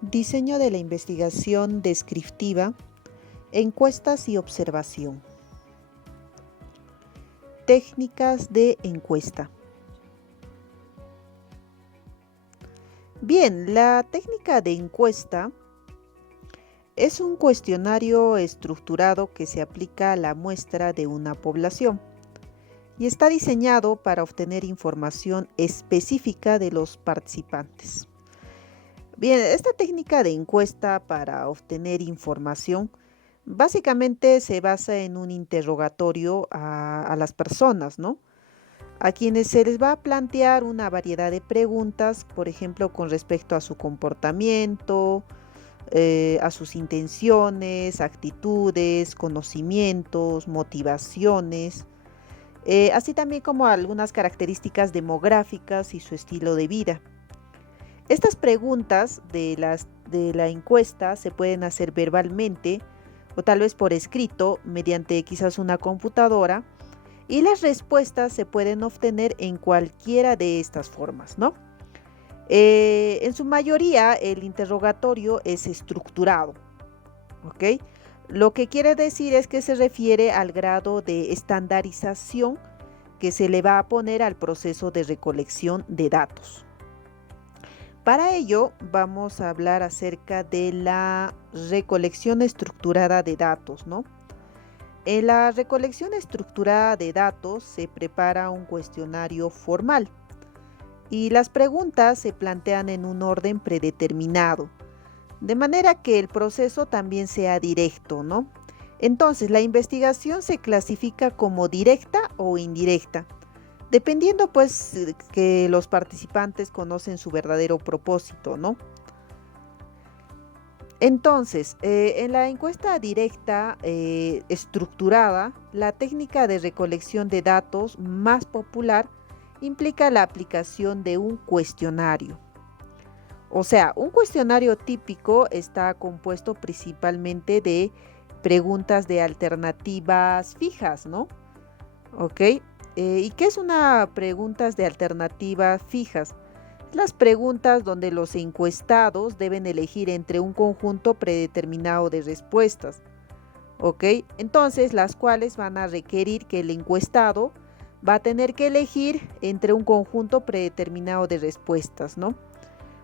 Diseño de la investigación descriptiva, encuestas y observación. Técnicas de encuesta. Bien, la técnica de encuesta es un cuestionario estructurado que se aplica a la muestra de una población y está diseñado para obtener información específica de los participantes. Bien, esta técnica de encuesta para obtener información básicamente se basa en un interrogatorio a las personas, ¿no? A quienes se les va a plantear una variedad de preguntas, por ejemplo, con respecto a su comportamiento, a sus intenciones, actitudes, conocimientos, motivaciones, así también como algunas características demográficas y su estilo de vida. Estas preguntas de la encuesta se pueden hacer verbalmente o tal vez por escrito mediante quizás una computadora y las respuestas se pueden obtener en cualquiera de estas formas, ¿no? En su mayoría el interrogatorio es estructurado, ¿ok? Lo que quiere decir es que se refiere al grado de estandarización que se le va a poner al proceso de recolección de datos. Para ello vamos a hablar acerca de la recolección estructurada de datos, ¿no? En la recolección estructurada de datos se prepara un cuestionario formal y las preguntas se plantean en un orden predeterminado, de manera que el proceso también sea directo, ¿no? Entonces, la investigación se clasifica como directa o indirecta, dependiendo pues que los participantes conocen su verdadero propósito, ¿no? Entonces, en la encuesta directa estructurada, la técnica de recolección de datos más popular implica la aplicación de un cuestionario. O sea, un cuestionario típico está compuesto principalmente de preguntas de alternativas fijas, ¿no? ¿Ok? ¿Y qué es una preguntas de alternativas fijas? Las preguntas donde los encuestados deben elegir entre un conjunto predeterminado de respuestas, ¿ok? Entonces, las cuales van a requerir que el encuestado va a tener que elegir entre un conjunto predeterminado de respuestas, ¿no?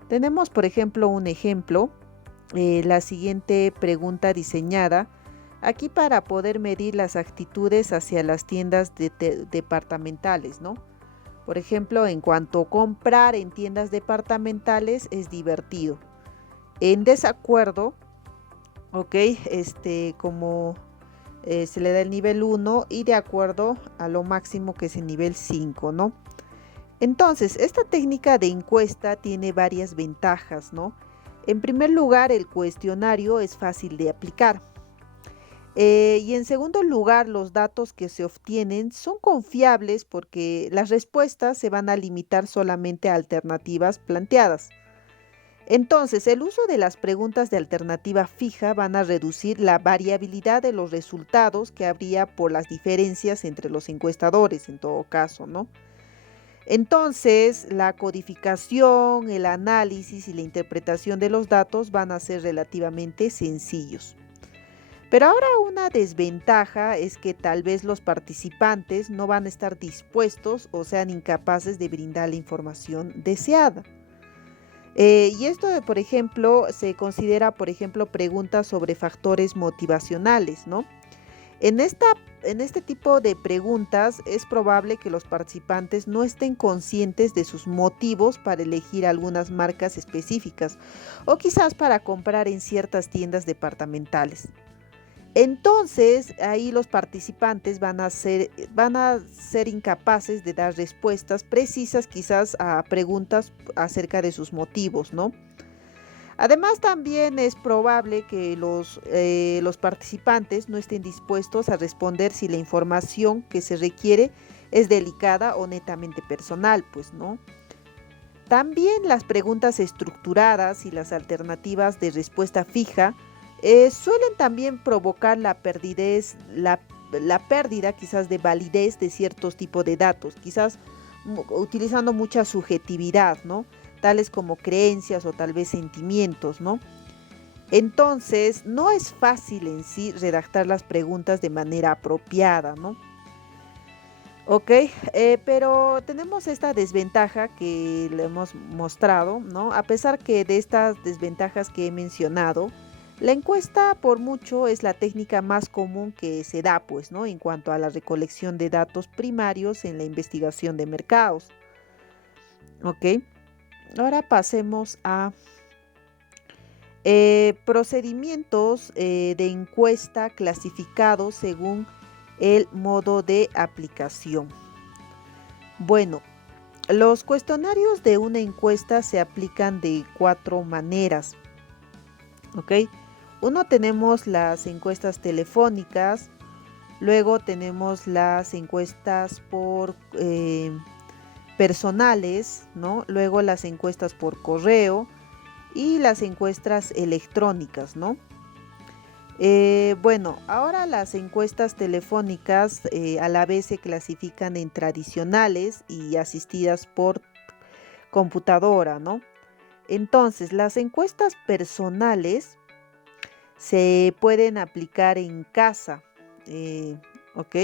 Tenemos, por ejemplo, la siguiente pregunta diseñada aquí para poder medir las actitudes hacia las tiendas departamentales, ¿no? Por ejemplo, en cuanto a comprar en tiendas departamentales es divertido. En desacuerdo, ok, como se le da el nivel 1 y de acuerdo a lo máximo que es el nivel 5, ¿no? Entonces, esta técnica de encuesta tiene varias ventajas, ¿no? En primer lugar, el cuestionario es fácil de aplicar. Y en segundo lugar, los datos que se obtienen son confiables porque las respuestas se van a limitar solamente a alternativas planteadas. Entonces, el uso de las preguntas de alternativa fija van a reducir la variabilidad de los resultados que habría por las diferencias entre los encuestadores, en todo caso, ¿no? Entonces, la codificación, el análisis y la interpretación de los datos van a ser relativamente sencillos. Pero ahora una desventaja es que tal vez los participantes no van a estar dispuestos o sean incapaces de brindar la información deseada. Y esto, por ejemplo, se considera, por ejemplo, preguntas sobre factores motivacionales, ¿no? En, esta, en este tipo de preguntas es probable que los participantes no estén conscientes de sus motivos para elegir algunas marcas específicas o quizás para comprar en ciertas tiendas departamentales. Entonces, ahí los participantes van a ser incapaces de dar respuestas precisas quizás a preguntas acerca de sus motivos, ¿no? Además, también es probable que los participantes no estén dispuestos a responder si la información que se requiere es delicada o netamente personal, pues, ¿no? También las preguntas estructuradas y las alternativas de respuesta fija suelen también provocar la pérdida quizás de validez de ciertos tipos de datos, quizás utilizando mucha subjetividad, ¿no? tales como creencias o tal vez sentimientos, ¿no? Entonces, no es fácil en sí redactar las preguntas de manera apropiada, ¿no? Ok, pero tenemos esta desventaja que le hemos mostrado, ¿no? A pesar que de estas desventajas que he mencionado, la encuesta por mucho es la técnica más común que se da, pues, ¿no? En cuanto a la recolección de datos primarios en la investigación de mercados. Ok, ahora pasemos a procedimientos de encuesta clasificados según el modo de aplicación. Bueno, los cuestionarios de una encuesta se aplican de 4 maneras, ¿ok? Uno, tenemos las encuestas telefónicas, luego tenemos las encuestas por personales, ¿no? Luego las encuestas por correo y las encuestas electrónicas, ¿no? Bueno, ahora las encuestas telefónicas a la vez se clasifican en tradicionales y asistidas por computadora, ¿no? Entonces, las encuestas personales se pueden aplicar en casa, ¿ok?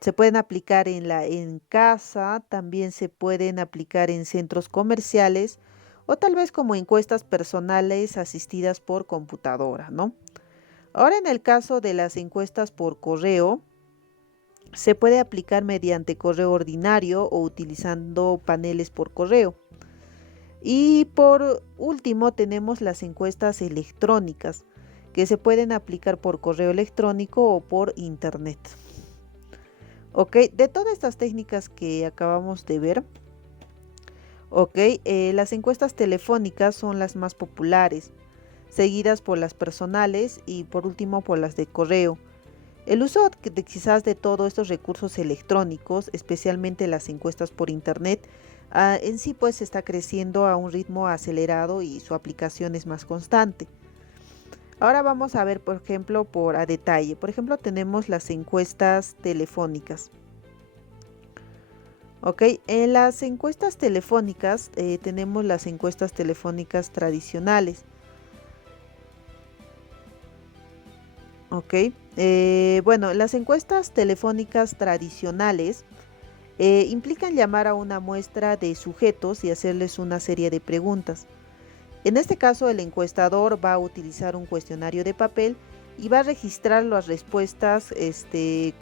Se pueden aplicar en casa, también se pueden aplicar en centros comerciales o tal vez como encuestas personales asistidas por computadora, ¿no? Ahora en el caso de las encuestas por correo, se puede aplicar mediante correo ordinario o utilizando paneles por correo. Y por último tenemos las encuestas electrónicas, que se pueden aplicar por correo electrónico o por internet. Ok, de todas estas técnicas que acabamos de ver, ok, las encuestas telefónicas son las más populares, seguidas por las personales y por último por las de correo. El uso quizás de todos estos recursos electrónicos, especialmente las encuestas por internet, en sí pues está creciendo a un ritmo acelerado y su aplicación es más constante. Ahora vamos a ver, por ejemplo, a detalle. Por ejemplo, tenemos las encuestas telefónicas. Ok, en las encuestas telefónicas tenemos las encuestas telefónicas tradicionales. Ok, bueno, las encuestas telefónicas tradicionales implican llamar a una muestra de sujetos y hacerles una serie de preguntas. En este caso, el encuestador va a utilizar un cuestionario de papel y va a registrar las respuestas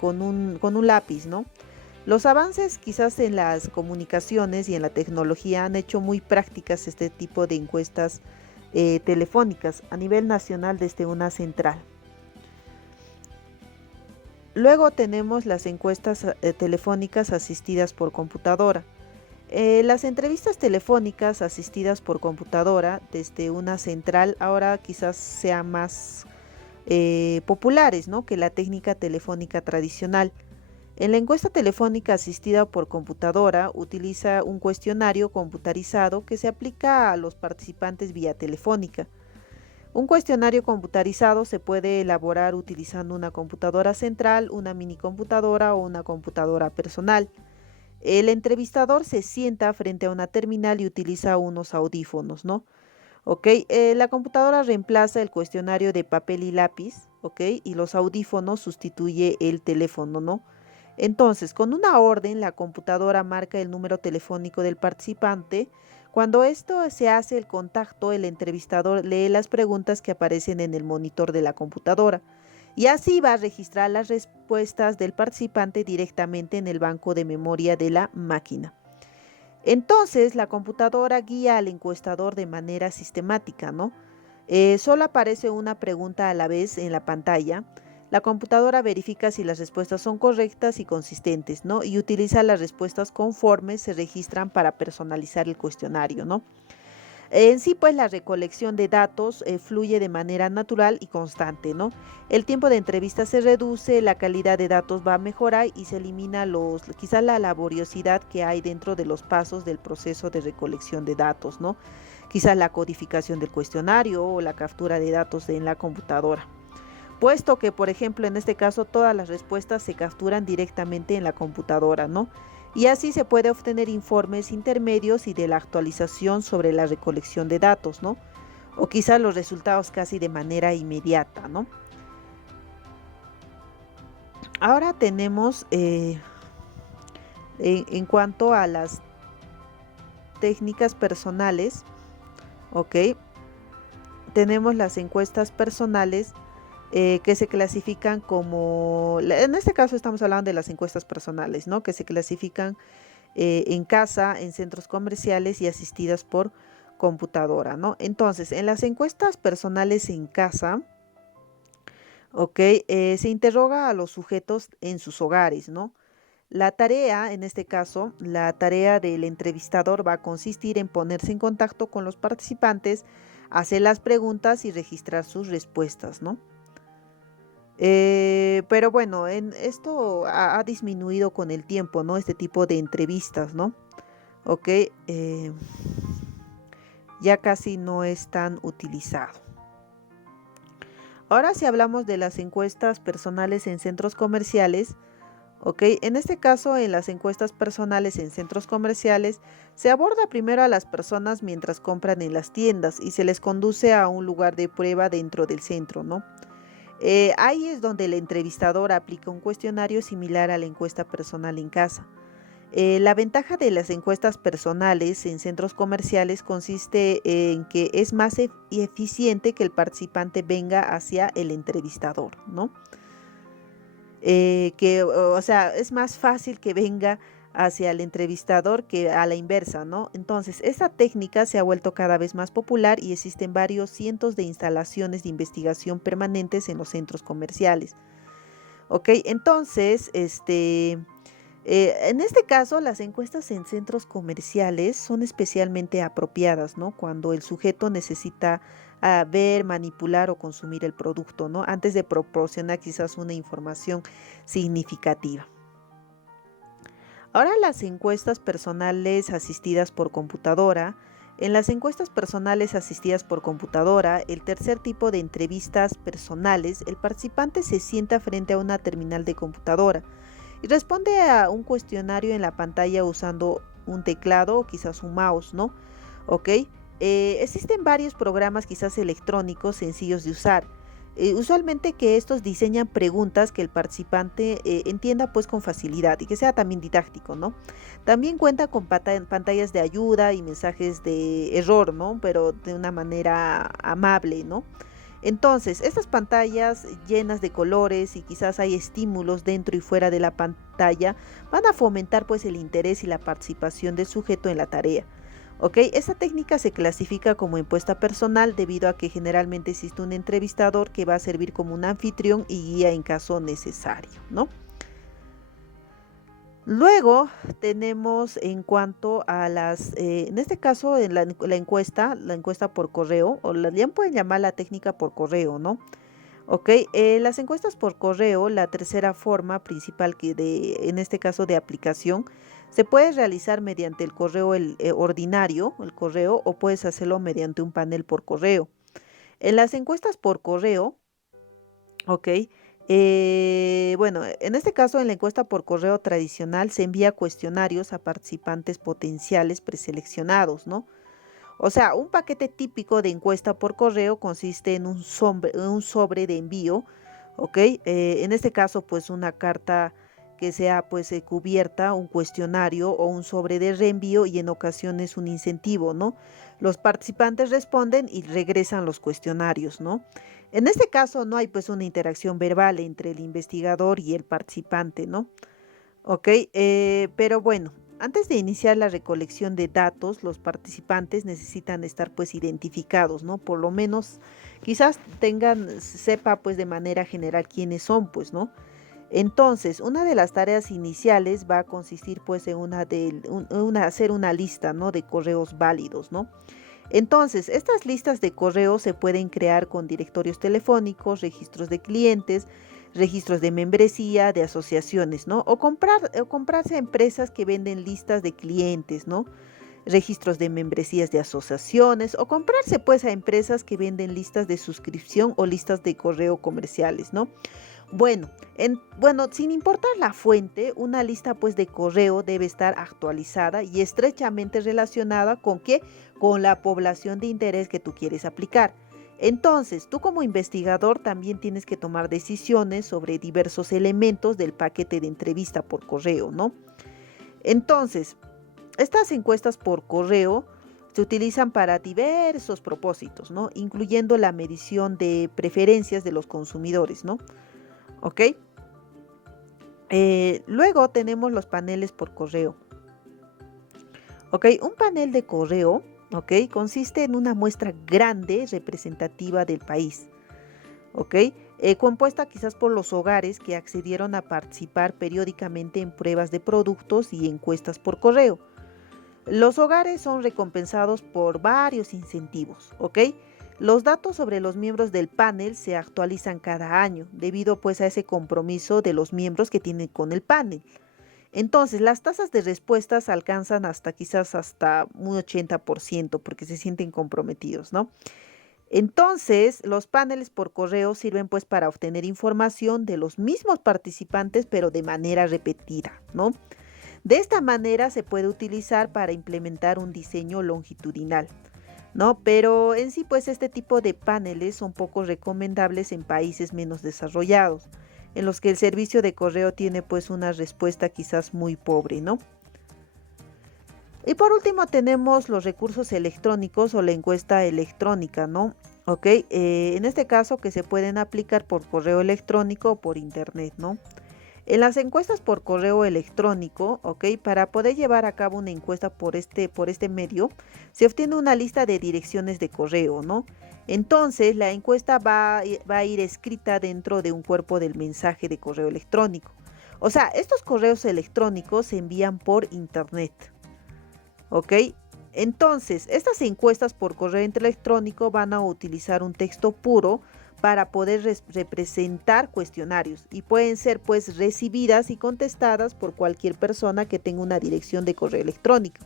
con un lápiz, ¿no? Los avances quizás en las comunicaciones y en la tecnología han hecho muy prácticas este tipo de encuestas telefónicas a nivel nacional desde una central. Luego tenemos las encuestas telefónicas asistidas por computadora. Las entrevistas telefónicas asistidas por computadora desde una central ahora quizás sean más populares, ¿no?, que la técnica telefónica tradicional. En la encuesta telefónica asistida por computadora utiliza un cuestionario computarizado que se aplica a los participantes vía telefónica. Un cuestionario computarizado se puede elaborar utilizando una computadora central, una minicomputadora o una computadora personal. El entrevistador se sienta frente a una terminal y utiliza unos audífonos, ¿no? Ok, la computadora reemplaza el cuestionario de papel y lápiz, ok, y los audífonos sustituye el teléfono, ¿no? Entonces, con una orden, la computadora marca el número telefónico del participante. Cuando esto se hace el contacto, el entrevistador lee las preguntas que aparecen en el monitor de la computadora y así va a registrar las respuestas del participante directamente en el banco de memoria de la máquina. Entonces, la computadora guía al encuestador de manera sistemática, ¿no? Solo aparece una pregunta a la vez en la pantalla. La computadora verifica si las respuestas son correctas y consistentes, ¿no? Y utiliza las respuestas conforme se registran para personalizar el cuestionario, ¿no? En sí, pues la recolección de datos fluye de manera natural y constante, ¿no? El tiempo de entrevista se reduce, la calidad de datos va a mejorar y se elimina quizás la laboriosidad que hay dentro de los pasos del proceso de recolección de datos, ¿no? Quizás la codificación del cuestionario o la captura de datos en la computadora. Puesto que, por ejemplo, en este caso todas las respuestas se capturan directamente en la computadora, ¿no? y así se puede obtener informes intermedios y de la actualización sobre la recolección de datos, ¿no? O quizás los resultados casi de manera inmediata, ¿no? Ahora tenemos, en cuanto a las técnicas personales, ¿ok? Tenemos las encuestas personales que se clasifican como, en este caso estamos hablando de las encuestas personales, ¿no? Que se clasifican en casa, en centros comerciales y asistidas por computadora, ¿no? Entonces, en las encuestas personales en casa, ¿ok? Se interroga a los sujetos en sus hogares, ¿no? La tarea, en este caso, la tarea del entrevistador va a consistir en ponerse en contacto con los participantes, hacer las preguntas y registrar sus respuestas, ¿no? Pero bueno, esto ha disminuido con el tiempo, ¿no? Este tipo de entrevistas, ¿no? Ok, ya casi no es tan utilizado. Ahora si hablamos de las encuestas personales en centros comerciales, ok, en este caso en las encuestas personales en centros comerciales se aborda primero a las personas mientras compran en las tiendas y se les conduce a un lugar de prueba dentro del centro, ¿no? Ahí es donde el entrevistador aplica un cuestionario similar a la encuesta personal en casa. La ventaja de las encuestas personales en centros comerciales consiste en que es más eficiente que el participante venga hacia el entrevistador, ¿no? O sea, es más fácil que venga hacia el entrevistador que a la inversa, ¿no? Entonces, esta técnica se ha vuelto cada vez más popular y existen varios cientos de instalaciones de investigación permanentes en los centros comerciales. Ok, entonces, en este caso, las encuestas en centros comerciales son especialmente apropiadas, ¿no? Cuando el sujeto necesita ver, manipular o consumir el producto, ¿no? Antes de proporcionar quizás una información significativa. Ahora las encuestas personales asistidas por computadora. En las encuestas personales asistidas por computadora, el tercer tipo de entrevistas personales, el participante se sienta frente a una terminal de computadora y responde a un cuestionario en la pantalla usando un teclado o quizás un mouse, ¿no? ¿Ok? Existen varios programas quizás electrónicos sencillos de usar. Usualmente que estos diseñan preguntas que el participante entienda pues con facilidad y que sea también didáctico, ¿no? También cuenta con pantallas de ayuda y mensajes de error, ¿no? Pero de una manera amable, ¿no? Entonces, estas pantallas llenas de colores y quizás hay estímulos dentro y fuera de la pantalla van a fomentar pues el interés y la participación del sujeto en la tarea. ¿Ok? Esta técnica se clasifica como encuesta personal debido a que generalmente existe un entrevistador que va a servir como un anfitrión y guía en caso necesario, ¿no? Luego tenemos en cuanto a en este caso en la encuesta por correo, o bien pueden llamar la técnica por correo, ¿no? Ok, las encuestas por correo, la tercera forma principal en este caso de aplicación, se puede realizar mediante el correo ordinario, el correo, o puedes hacerlo mediante un panel por correo. En las encuestas por correo, ok, bueno, en este caso en la encuesta por correo tradicional se envía cuestionarios a participantes potenciales preseleccionados, ¿no? O sea, un paquete típico de encuesta por correo consiste en un sobre de envío, ¿ok? En este caso, pues una carta que sea pues cubierta, un cuestionario o un sobre de reenvío y en ocasiones un incentivo, ¿no? Los participantes responden y regresan los cuestionarios, ¿no? En este caso no hay pues una interacción verbal entre el investigador y el participante, ¿no? Ok, pero bueno, antes de iniciar la recolección de datos, los participantes necesitan estar pues identificados, ¿no? Por lo menos quizás sepa pues de manera general quiénes son, pues, ¿no? Entonces, una de las tareas iniciales va a consistir pues en hacer una lista, ¿no? De correos válidos, ¿no? Entonces, estas listas de correos se pueden crear con directorios telefónicos, registros de clientes, registros de membresía, de asociaciones, ¿no? O comprarse a empresas que venden listas de clientes, ¿no? Registros de membresías de asociaciones o comprarse pues a empresas que venden listas de suscripción o listas de correo comerciales, ¿no? Bueno, sin importar la fuente, una lista pues de correo debe estar actualizada y estrechamente relacionada con qué, con la población de interés que tú quieres aplicar. Entonces, tú como investigador también tienes que tomar decisiones sobre diversos elementos del paquete de entrevista por correo, ¿no? Entonces, estas encuestas por correo se utilizan para diversos propósitos, ¿no? Incluyendo la medición de preferencias de los consumidores, ¿no? ¿Ok? Luego tenemos los paneles por correo. ¿Ok? Un panel de correo, ¿ok? Consiste en una muestra grande representativa del país, ¿ok? Compuesta quizás por los hogares que accedieron a participar periódicamente en pruebas de productos y encuestas por correo. Los hogares son recompensados por varios incentivos, ¿ok? Los datos sobre los miembros del panel se actualizan cada año, debido pues a ese compromiso de los miembros que tienen con el panel. Entonces, las tasas de respuestas alcanzan hasta quizás hasta un 80% porque se sienten comprometidos, ¿no? Entonces, los paneles por correo sirven pues para obtener información de los mismos participantes, pero de manera repetida, ¿no? De esta manera se puede utilizar para implementar un diseño longitudinal, ¿no? Pero en sí, pues este tipo de paneles son poco recomendables en países menos desarrollados, en los que el servicio de correo tiene pues una respuesta quizás muy pobre, ¿no? Y por último tenemos los recursos electrónicos o la encuesta electrónica, ¿no? Ok, en este caso que se pueden aplicar por correo electrónico o por internet, ¿no? En las encuestas por correo electrónico, ¿ok? Para poder llevar a cabo una encuesta por este medio, se obtiene una lista de direcciones de correo, ¿no? Entonces, la encuesta va a ir escrita dentro de un cuerpo del mensaje de correo electrónico. O sea, estos correos electrónicos se envían por internet, ¿ok? Entonces, estas encuestas por correo electrónico van a utilizar un texto puro para poder representar cuestionarios y pueden ser pues recibidas y contestadas por cualquier persona que tenga una dirección de correo electrónico.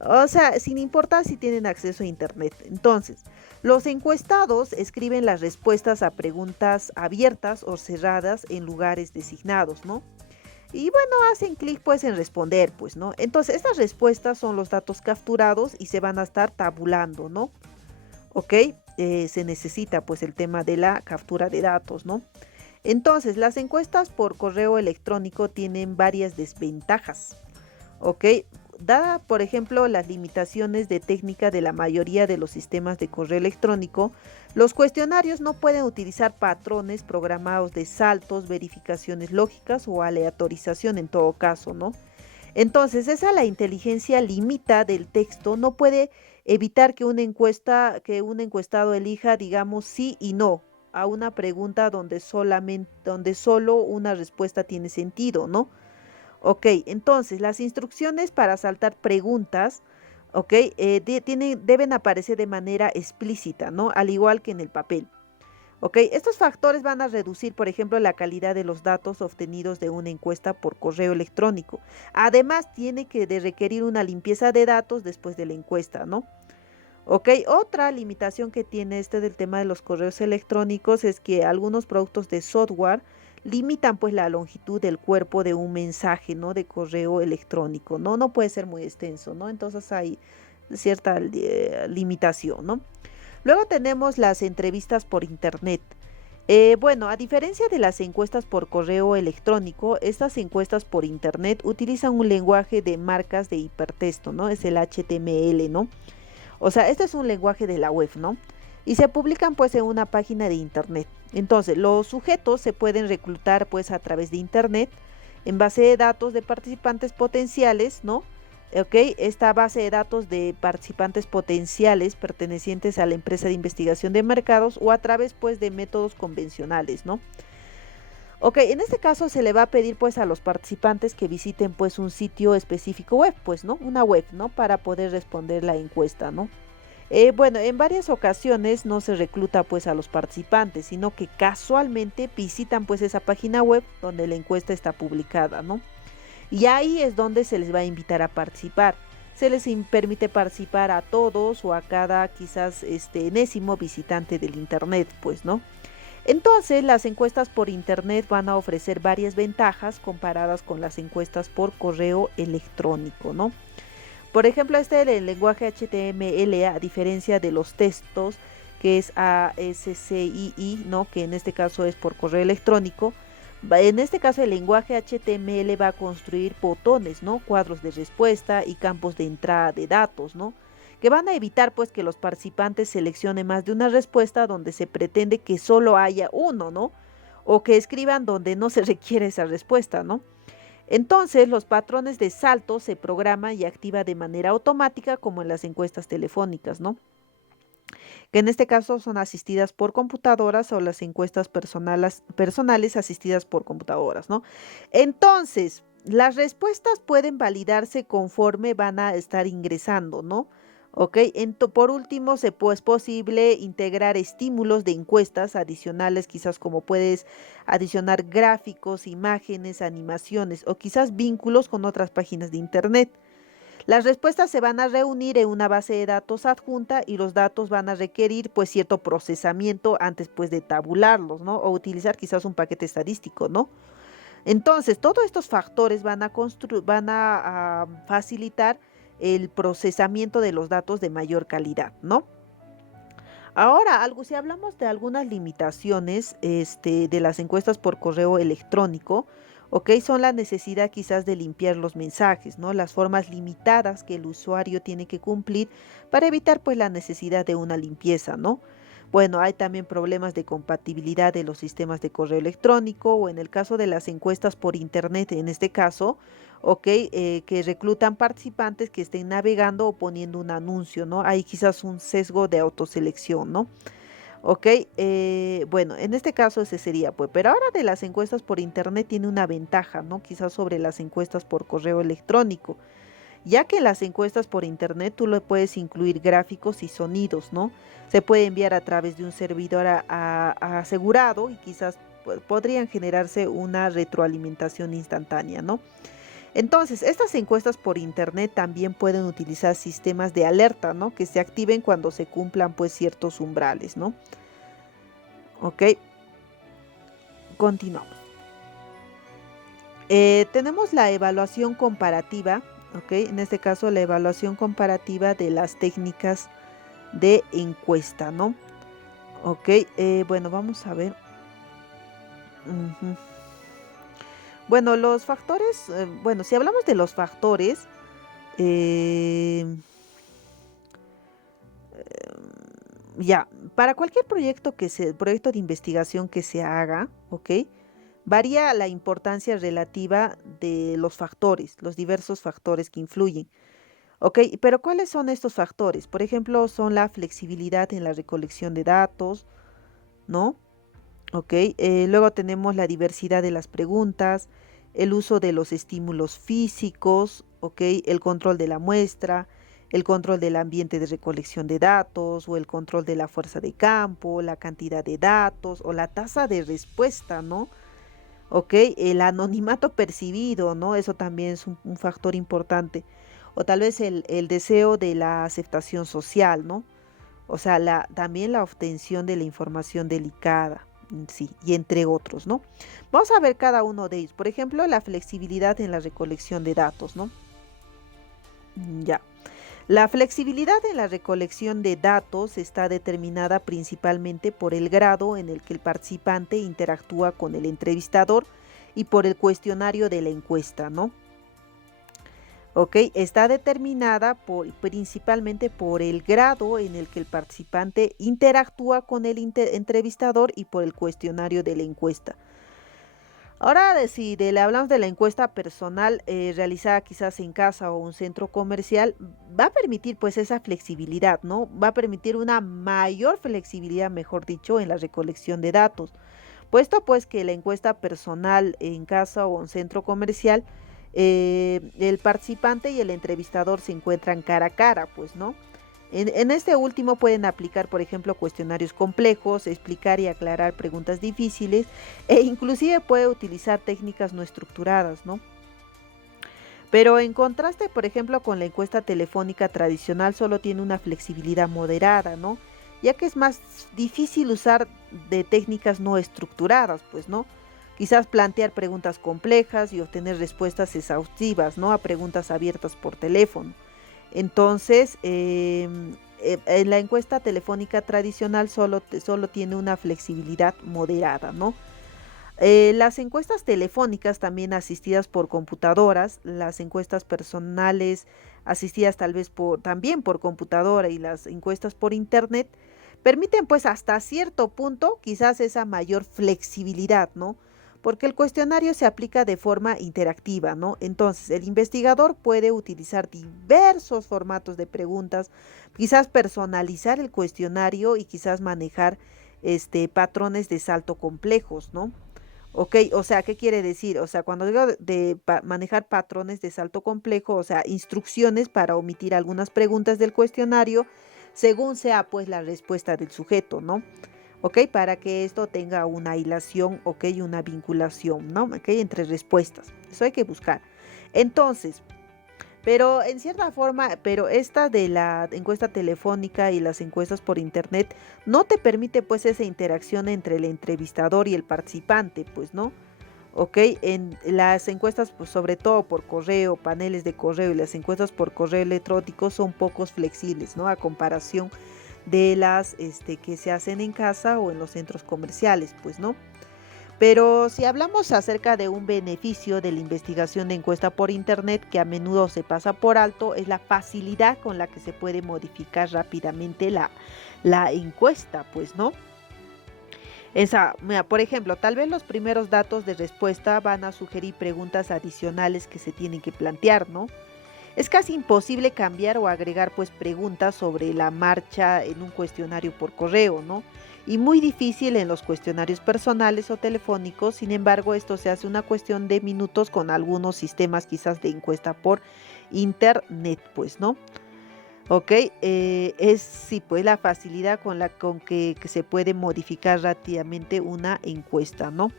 O sea, sin importar si tienen acceso a internet. Entonces, los encuestados escriben las respuestas a preguntas abiertas o cerradas en lugares designados, ¿no? Y bueno, hacen clic pues en responder, pues, ¿no? Entonces, estas respuestas son los datos capturados y se van a estar tabulando, ¿no? ¿Ok? Se necesita pues el tema de la captura de datos, ¿no? Entonces, las encuestas por correo electrónico tienen varias desventajas, ¿ok? Dada, por ejemplo, las limitaciones de técnica de la mayoría de los sistemas de correo electrónico, los cuestionarios no pueden utilizar patrones programados de saltos, verificaciones lógicas o aleatorización en todo caso, ¿no? Entonces, esa la inteligencia limita del texto no puede evitar que un encuestado elija, digamos, sí y no a una pregunta donde solo una respuesta tiene sentido, ¿no? Ok, entonces las instrucciones para saltar preguntas, ok, deben aparecer de manera explícita, ¿no? Al igual que en el papel. Ok, estos factores van a reducir, por ejemplo, la calidad de los datos obtenidos de una encuesta por correo electrónico. Además, tiene que requerir una limpieza de datos después de la encuesta, ¿no? Ok, otra limitación que tiene este del tema de los correos electrónicos es que algunos productos de software limitan pues la longitud del cuerpo de un mensaje, ¿no? De correo electrónico, ¿no? No puede ser muy extenso, ¿no? Entonces hay cierta limitación, ¿no? Luego tenemos las entrevistas por internet. Bueno, a diferencia de las encuestas por correo electrónico, estas encuestas por internet utilizan un lenguaje de marcas de hipertexto, ¿no? Es el HTML, ¿no? O sea, este es un lenguaje de la web, ¿no? Y se publican pues en una página de internet. Entonces, los sujetos se pueden reclutar pues a través de internet en base de datos de participantes potenciales, ¿no? Ok, esta base de datos de participantes potenciales pertenecientes a la empresa de investigación de mercados o a través pues de métodos convencionales, ¿no? Ok, en este caso se le va a pedir pues a los participantes que visiten pues un sitio específico web, pues, ¿no? Una web, ¿no? Para poder responder la encuesta, ¿no? Bueno, en varias ocasiones no se recluta pues a los participantes, sino que casualmente visitan pues esa página web donde la encuesta está publicada, ¿no? Y ahí es donde se les va a invitar a participar. Se les permite participar a todos o a cada quizás enésimo visitante del internet, pues, ¿no? Entonces, las encuestas por internet van a ofrecer varias ventajas comparadas con las encuestas por correo electrónico, ¿no? Por ejemplo, el lenguaje HTML, a diferencia de los textos, que es ASCII, ¿no? Que en este caso es por correo electrónico. En este caso, el lenguaje HTML va a construir botones, ¿no? Cuadros de respuesta y campos de entrada de datos, ¿no? Que van a evitar, pues, que los participantes seleccionen más de una respuesta donde se pretende que solo haya uno, ¿no? O que escriban donde no se requiere esa respuesta, ¿no? Entonces, los patrones de salto se programan y activan de manera automática como en las encuestas telefónicas, ¿no? Que en este caso son asistidas por computadoras o las encuestas personales asistidas por computadoras, ¿no? Entonces, las respuestas pueden validarse conforme van a estar ingresando, ¿no? ¿Ok? Por último, es posible integrar estímulos de encuestas adicionales, quizás como puedes adicionar gráficos, imágenes, animaciones o quizás vínculos con otras páginas de Internet. Las respuestas se van a reunir en una base de datos adjunta y los datos van a requerir pues cierto procesamiento antes pues de tabularlos, ¿no? O utilizar quizás un paquete estadístico, ¿no? Entonces, todos estos factores van a facilitar el procesamiento de los datos de mayor calidad, ¿no? Ahora, si hablamos de algunas limitaciones de las encuestas por correo electrónico, ¿ok? Son la necesidad quizás de limpiar los mensajes, ¿no? Las formas limitadas que el usuario tiene que cumplir para evitar pues la necesidad de una limpieza, ¿no? Bueno, hay también problemas de compatibilidad de los sistemas de correo electrónico o en el caso de las encuestas por internet, en este caso, ¿ok? Que reclutan participantes que estén navegando o poniendo un anuncio, ¿no? Hay quizás un sesgo de autoselección, ¿no? Ok, bueno, en este caso ese sería, pues, pero ahora de las encuestas por internet tiene una ventaja, ¿no? Quizás sobre las encuestas por correo electrónico, ya que en las encuestas por internet tú le puedes incluir gráficos y sonidos, ¿no? Se puede enviar a través de un servidor asegurado y quizás podrían generarse una retroalimentación instantánea, ¿no? Entonces, estas encuestas por internet también pueden utilizar sistemas de alerta, ¿no? Que se activen cuando se cumplan pues ciertos umbrales, ¿no? Ok, continuamos. Tenemos la evaluación comparativa, ok, en este caso la evaluación comparativa de las técnicas de encuesta, ¿no? Ok, bueno, vamos a ver. Ujú. Bueno, los factores, bueno, si hablamos de los factores, eh, ya, para cualquier proyecto de investigación que se haga, ¿ok? Varía la importancia relativa de los factores, los diversos factores que influyen, ¿ok? Pero ¿cuáles son estos factores? Por ejemplo, son la flexibilidad en la recolección de datos, ¿no? ¿Ok? Luego tenemos la diversidad de las preguntas, el uso de los estímulos físicos, ¿ok? El control de la muestra, el control del ambiente de recolección de datos o el control de la fuerza de campo, la cantidad de datos o la tasa de respuesta, ¿no? ¿Ok? El anonimato percibido, ¿no? Eso también es un factor importante. O tal vez el deseo de la aceptación social, ¿no? O sea, también la obtención de la información delicada, sí, y entre otros, ¿no? Vamos a ver cada uno de ellos. Por ejemplo, la flexibilidad en la recolección de datos, ¿no? Ya. La flexibilidad en la recolección de datos está determinada principalmente por el grado en el que el participante interactúa con el entrevistador y por el cuestionario de la encuesta, ¿no? ¿Ok? Está determinada principalmente por el grado en el que el participante interactúa con el entrevistador y por el cuestionario de la encuesta. Ahora, si le hablamos de la encuesta personal realizada quizás en casa o un centro comercial, va a permitir pues esa flexibilidad, ¿no? Va a permitir una mayor flexibilidad, mejor dicho, en la recolección de datos, puesto pues que la encuesta personal en casa o en centro comercial, el participante y el entrevistador se encuentran cara a cara, pues, ¿no? En este último pueden aplicar, por ejemplo, cuestionarios complejos, explicar y aclarar preguntas difíciles e inclusive puede utilizar técnicas no estructuradas, ¿no? Pero en contraste, por ejemplo, con la encuesta telefónica tradicional, solo tiene una flexibilidad moderada, ¿no? ya que es más difícil usar de técnicas no estructuradas, pues, ¿no? Quizás plantear preguntas complejas y obtener respuestas exhaustivas, ¿no? A preguntas abiertas por teléfono. Entonces, en la encuesta telefónica tradicional solo tiene una flexibilidad moderada, ¿no? Las encuestas telefónicas también asistidas por computadoras, las encuestas personales asistidas tal vez también por computadora y las encuestas por internet permiten pues hasta cierto punto quizás esa mayor flexibilidad, ¿no? Porque el cuestionario se aplica de forma interactiva, ¿no? Entonces, el investigador puede utilizar diversos formatos de preguntas, quizás personalizar el cuestionario y quizás manejar patrones de salto complejos, ¿no? Ok, o sea, ¿qué quiere decir? O sea, cuando digo manejar patrones de salto complejo, o sea, instrucciones para omitir algunas preguntas del cuestionario según sea pues la respuesta del sujeto, ¿no? Ok, para que esto tenga una hilación, ok, una vinculación, ¿no? Ok, entre respuestas. Eso hay que buscar. Entonces, pero en cierta forma, pero esta de la encuesta telefónica y las encuestas por internet no te permite pues esa interacción entre el entrevistador y el participante, pues, ¿no? Ok, en las encuestas, pues sobre todo por correo, paneles de correo y las encuestas por correo electrónico son pocos flexibles, ¿no? A comparación de las que se hacen en casa o en los centros comerciales, pues, ¿no? Pero si hablamos acerca de un beneficio de la investigación de encuesta por internet que a menudo se pasa por alto, es la facilidad con la que se puede modificar rápidamente la encuesta, pues, ¿no? Mira, por ejemplo, tal vez los primeros datos de respuesta van a sugerir preguntas adicionales que se tienen que plantear, ¿no? Es casi imposible cambiar o agregar pues preguntas sobre la marcha en un cuestionario por correo, ¿no? Y muy difícil en los cuestionarios personales o telefónicos, sin embargo, esto se hace una cuestión de minutos con algunos sistemas quizás de encuesta por internet, pues, ¿no? Ok, es sí, pues la facilidad con que se puede modificar rápidamente una encuesta, ¿no?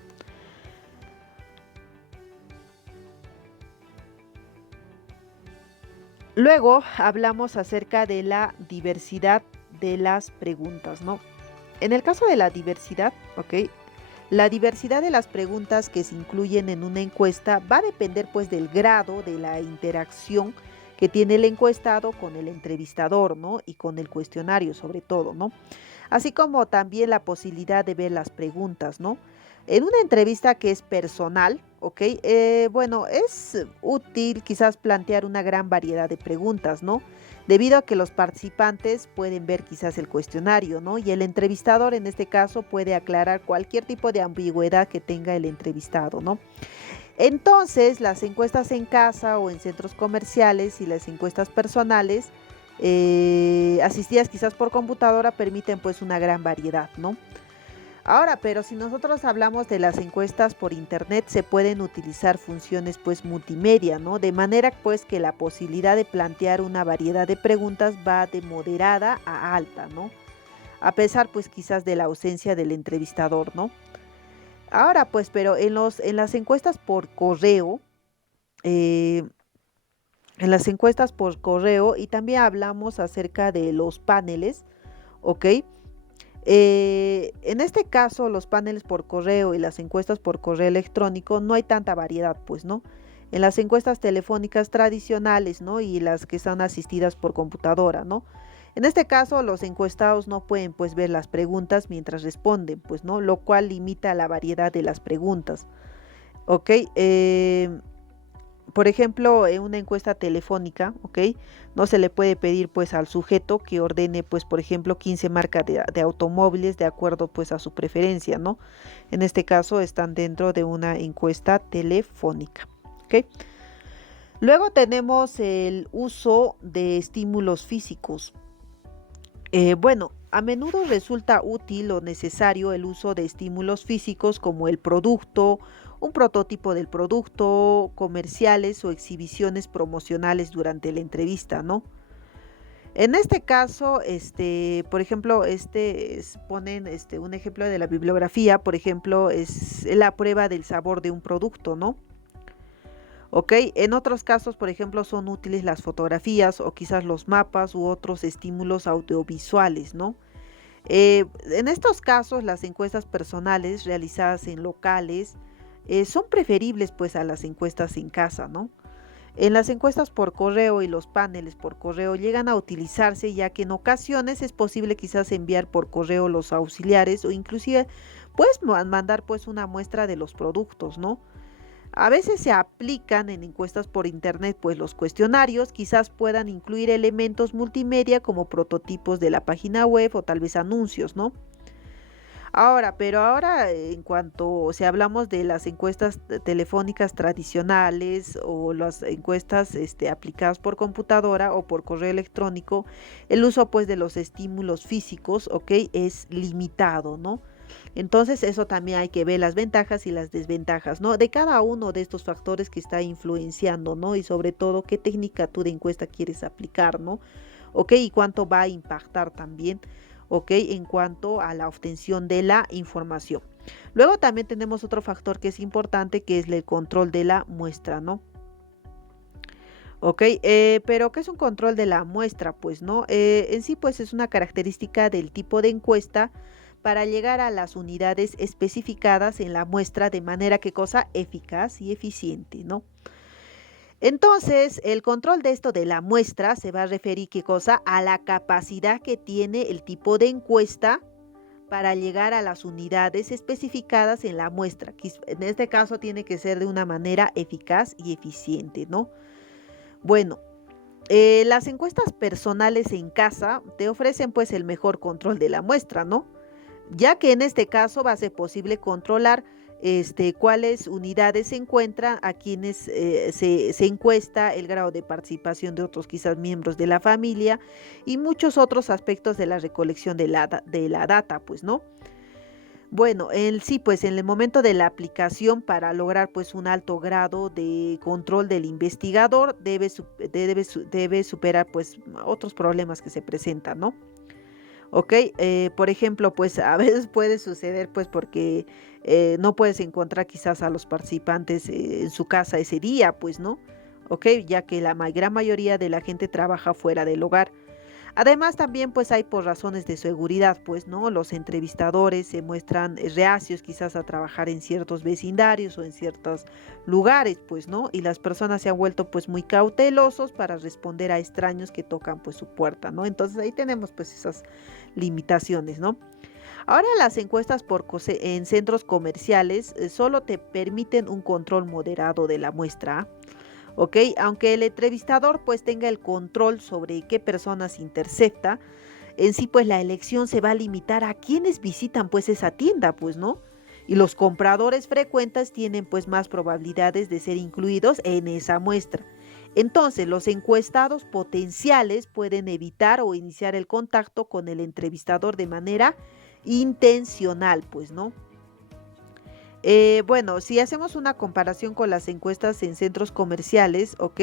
Luego hablamos acerca de la diversidad de las preguntas, ¿no? En el caso de la diversidad, ¿ok? La diversidad de las preguntas que se incluyen en una encuesta va a depender pues del grado de la interacción que tiene el encuestado con el entrevistador, ¿no? Y con el cuestionario sobre todo, ¿no? Así como también la posibilidad de ver las preguntas, ¿no? En una entrevista que es personal, ¿ok? Bueno, es útil quizás plantear una gran variedad de preguntas, ¿no? Debido a que los participantes pueden ver quizás el cuestionario, ¿no? Y el entrevistador en este caso puede aclarar cualquier tipo de ambigüedad que tenga el entrevistado, ¿no? Entonces, las encuestas en casa o en centros comerciales y las encuestas personales asistidas quizás por computadora permiten pues una gran variedad, ¿no? Ahora, pero si nosotros hablamos de las encuestas por internet, se pueden utilizar funciones pues multimedia, ¿no? De manera pues que la posibilidad de plantear una variedad de preguntas va de moderada a alta, ¿no? A pesar pues quizás de la ausencia del entrevistador, ¿no? Ahora pues, pero en las encuestas por correo, eh, en las encuestas por correo y también hablamos acerca de los paneles, ¿ok? En este caso, los paneles por correo y las encuestas por correo electrónico no hay tanta variedad, pues, ¿no? En las encuestas telefónicas tradicionales, ¿no? Y las que son asistidas por computadora, ¿no? En este caso, los encuestados no pueden, pues, ver las preguntas mientras responden, pues, ¿no? Lo cual limita la variedad de las preguntas, ¿ok? Por ejemplo, en una encuesta telefónica, ¿ok? No se le puede pedir pues al sujeto que ordene pues por ejemplo 15 marcas de automóviles de acuerdo pues a su preferencia, ¿no? En este caso están dentro de una encuesta telefónica, ¿ok? Luego tenemos el uso de estímulos físicos. Bueno, a menudo resulta útil o necesario el uso de estímulos físicos como el producto, un prototipo del producto, comerciales o exhibiciones promocionales durante la entrevista, ¿no? En este caso, por ejemplo, ponen un ejemplo de la bibliografía, por ejemplo, es la prueba del sabor de un producto, ¿no? ¿Ok? En otros casos, por ejemplo, son útiles las fotografías o quizás los mapas u otros estímulos audiovisuales, ¿no? En estos casos, las encuestas personales realizadas en locales son preferibles pues a las encuestas en casa, ¿no? En las encuestas por correo y los paneles por correo llegan a utilizarse ya que en ocasiones es posible quizás enviar por correo los auxiliares o inclusive puedes mandar pues una muestra de los productos, ¿no? A veces se aplican en encuestas por internet, pues los cuestionarios quizás puedan incluir elementos multimedia como prototipos de la página web o tal vez anuncios, ¿no? Ahora en cuanto si hablamos de las encuestas telefónicas tradicionales o las encuestas aplicadas por computadora o por correo electrónico, el uso pues de los estímulos físicos, ¿ok? Es limitado, ¿no? Entonces eso también hay que ver las ventajas y las desventajas, ¿no? De cada uno de estos factores que está influenciando, ¿no? Y sobre todo qué técnica tú de encuesta quieres aplicar, ¿no? ¿Ok? Y cuánto va a impactar también, ¿ok? En cuanto a la obtención de la información. Luego también tenemos otro factor que es importante, que es el control de la muestra, ¿no? Ok, pero ¿qué es un control de la muestra? Pues no, en sí pues es una característica del tipo de encuesta para llegar a las unidades especificadas en la muestra de manera que cosa eficaz y eficiente, ¿no? Entonces, el control de esto de la muestra se va a referir, ¿qué cosa? A la capacidad que tiene el tipo de encuesta para llegar a las unidades especificadas en la muestra. En este caso tiene que ser de una manera eficaz y eficiente, ¿no? Bueno, las encuestas personales en casa te ofrecen pues el mejor control de la muestra, ¿no? Ya que en este caso va a ser posible controlar cuáles unidades se encuentran, a quienes se encuesta, el grado de participación de otros quizás miembros de la familia y muchos otros aspectos de la recolección de la data, pues, ¿no? Bueno, sí, pues en el momento de la aplicación para lograr pues un alto grado de control del investigador debe superar pues otros problemas que se presentan, ¿no? Ok, por ejemplo, pues a veces puede suceder pues porque no puedes encontrar quizás a los participantes en su casa ese día, pues, ¿no? Ok, ya que la gran mayoría de la gente trabaja fuera del hogar. Además, también pues hay por razones de seguridad, pues, ¿no? Los entrevistadores se muestran reacios quizás a trabajar en ciertos vecindarios o en ciertos lugares, pues, ¿no? Y las personas se han vuelto pues muy cautelosos para responder a extraños que tocan pues su puerta, ¿no? Entonces ahí tenemos pues esas limitaciones, ¿no? Ahora las encuestas en centros comerciales solo te permiten un control moderado de la muestra. ¿Ok? Aunque el entrevistador pues tenga el control sobre qué personas intercepta, en sí pues la elección se va a limitar a quienes visitan pues esa tienda, pues, ¿no? Y los compradores frecuentes tienen pues más probabilidades de ser incluidos en esa muestra. Entonces, los encuestados potenciales pueden evitar o iniciar el contacto con el entrevistador de manera intencional, pues, ¿no? Bueno, si hacemos una comparación con las encuestas en centros comerciales, ¿ok?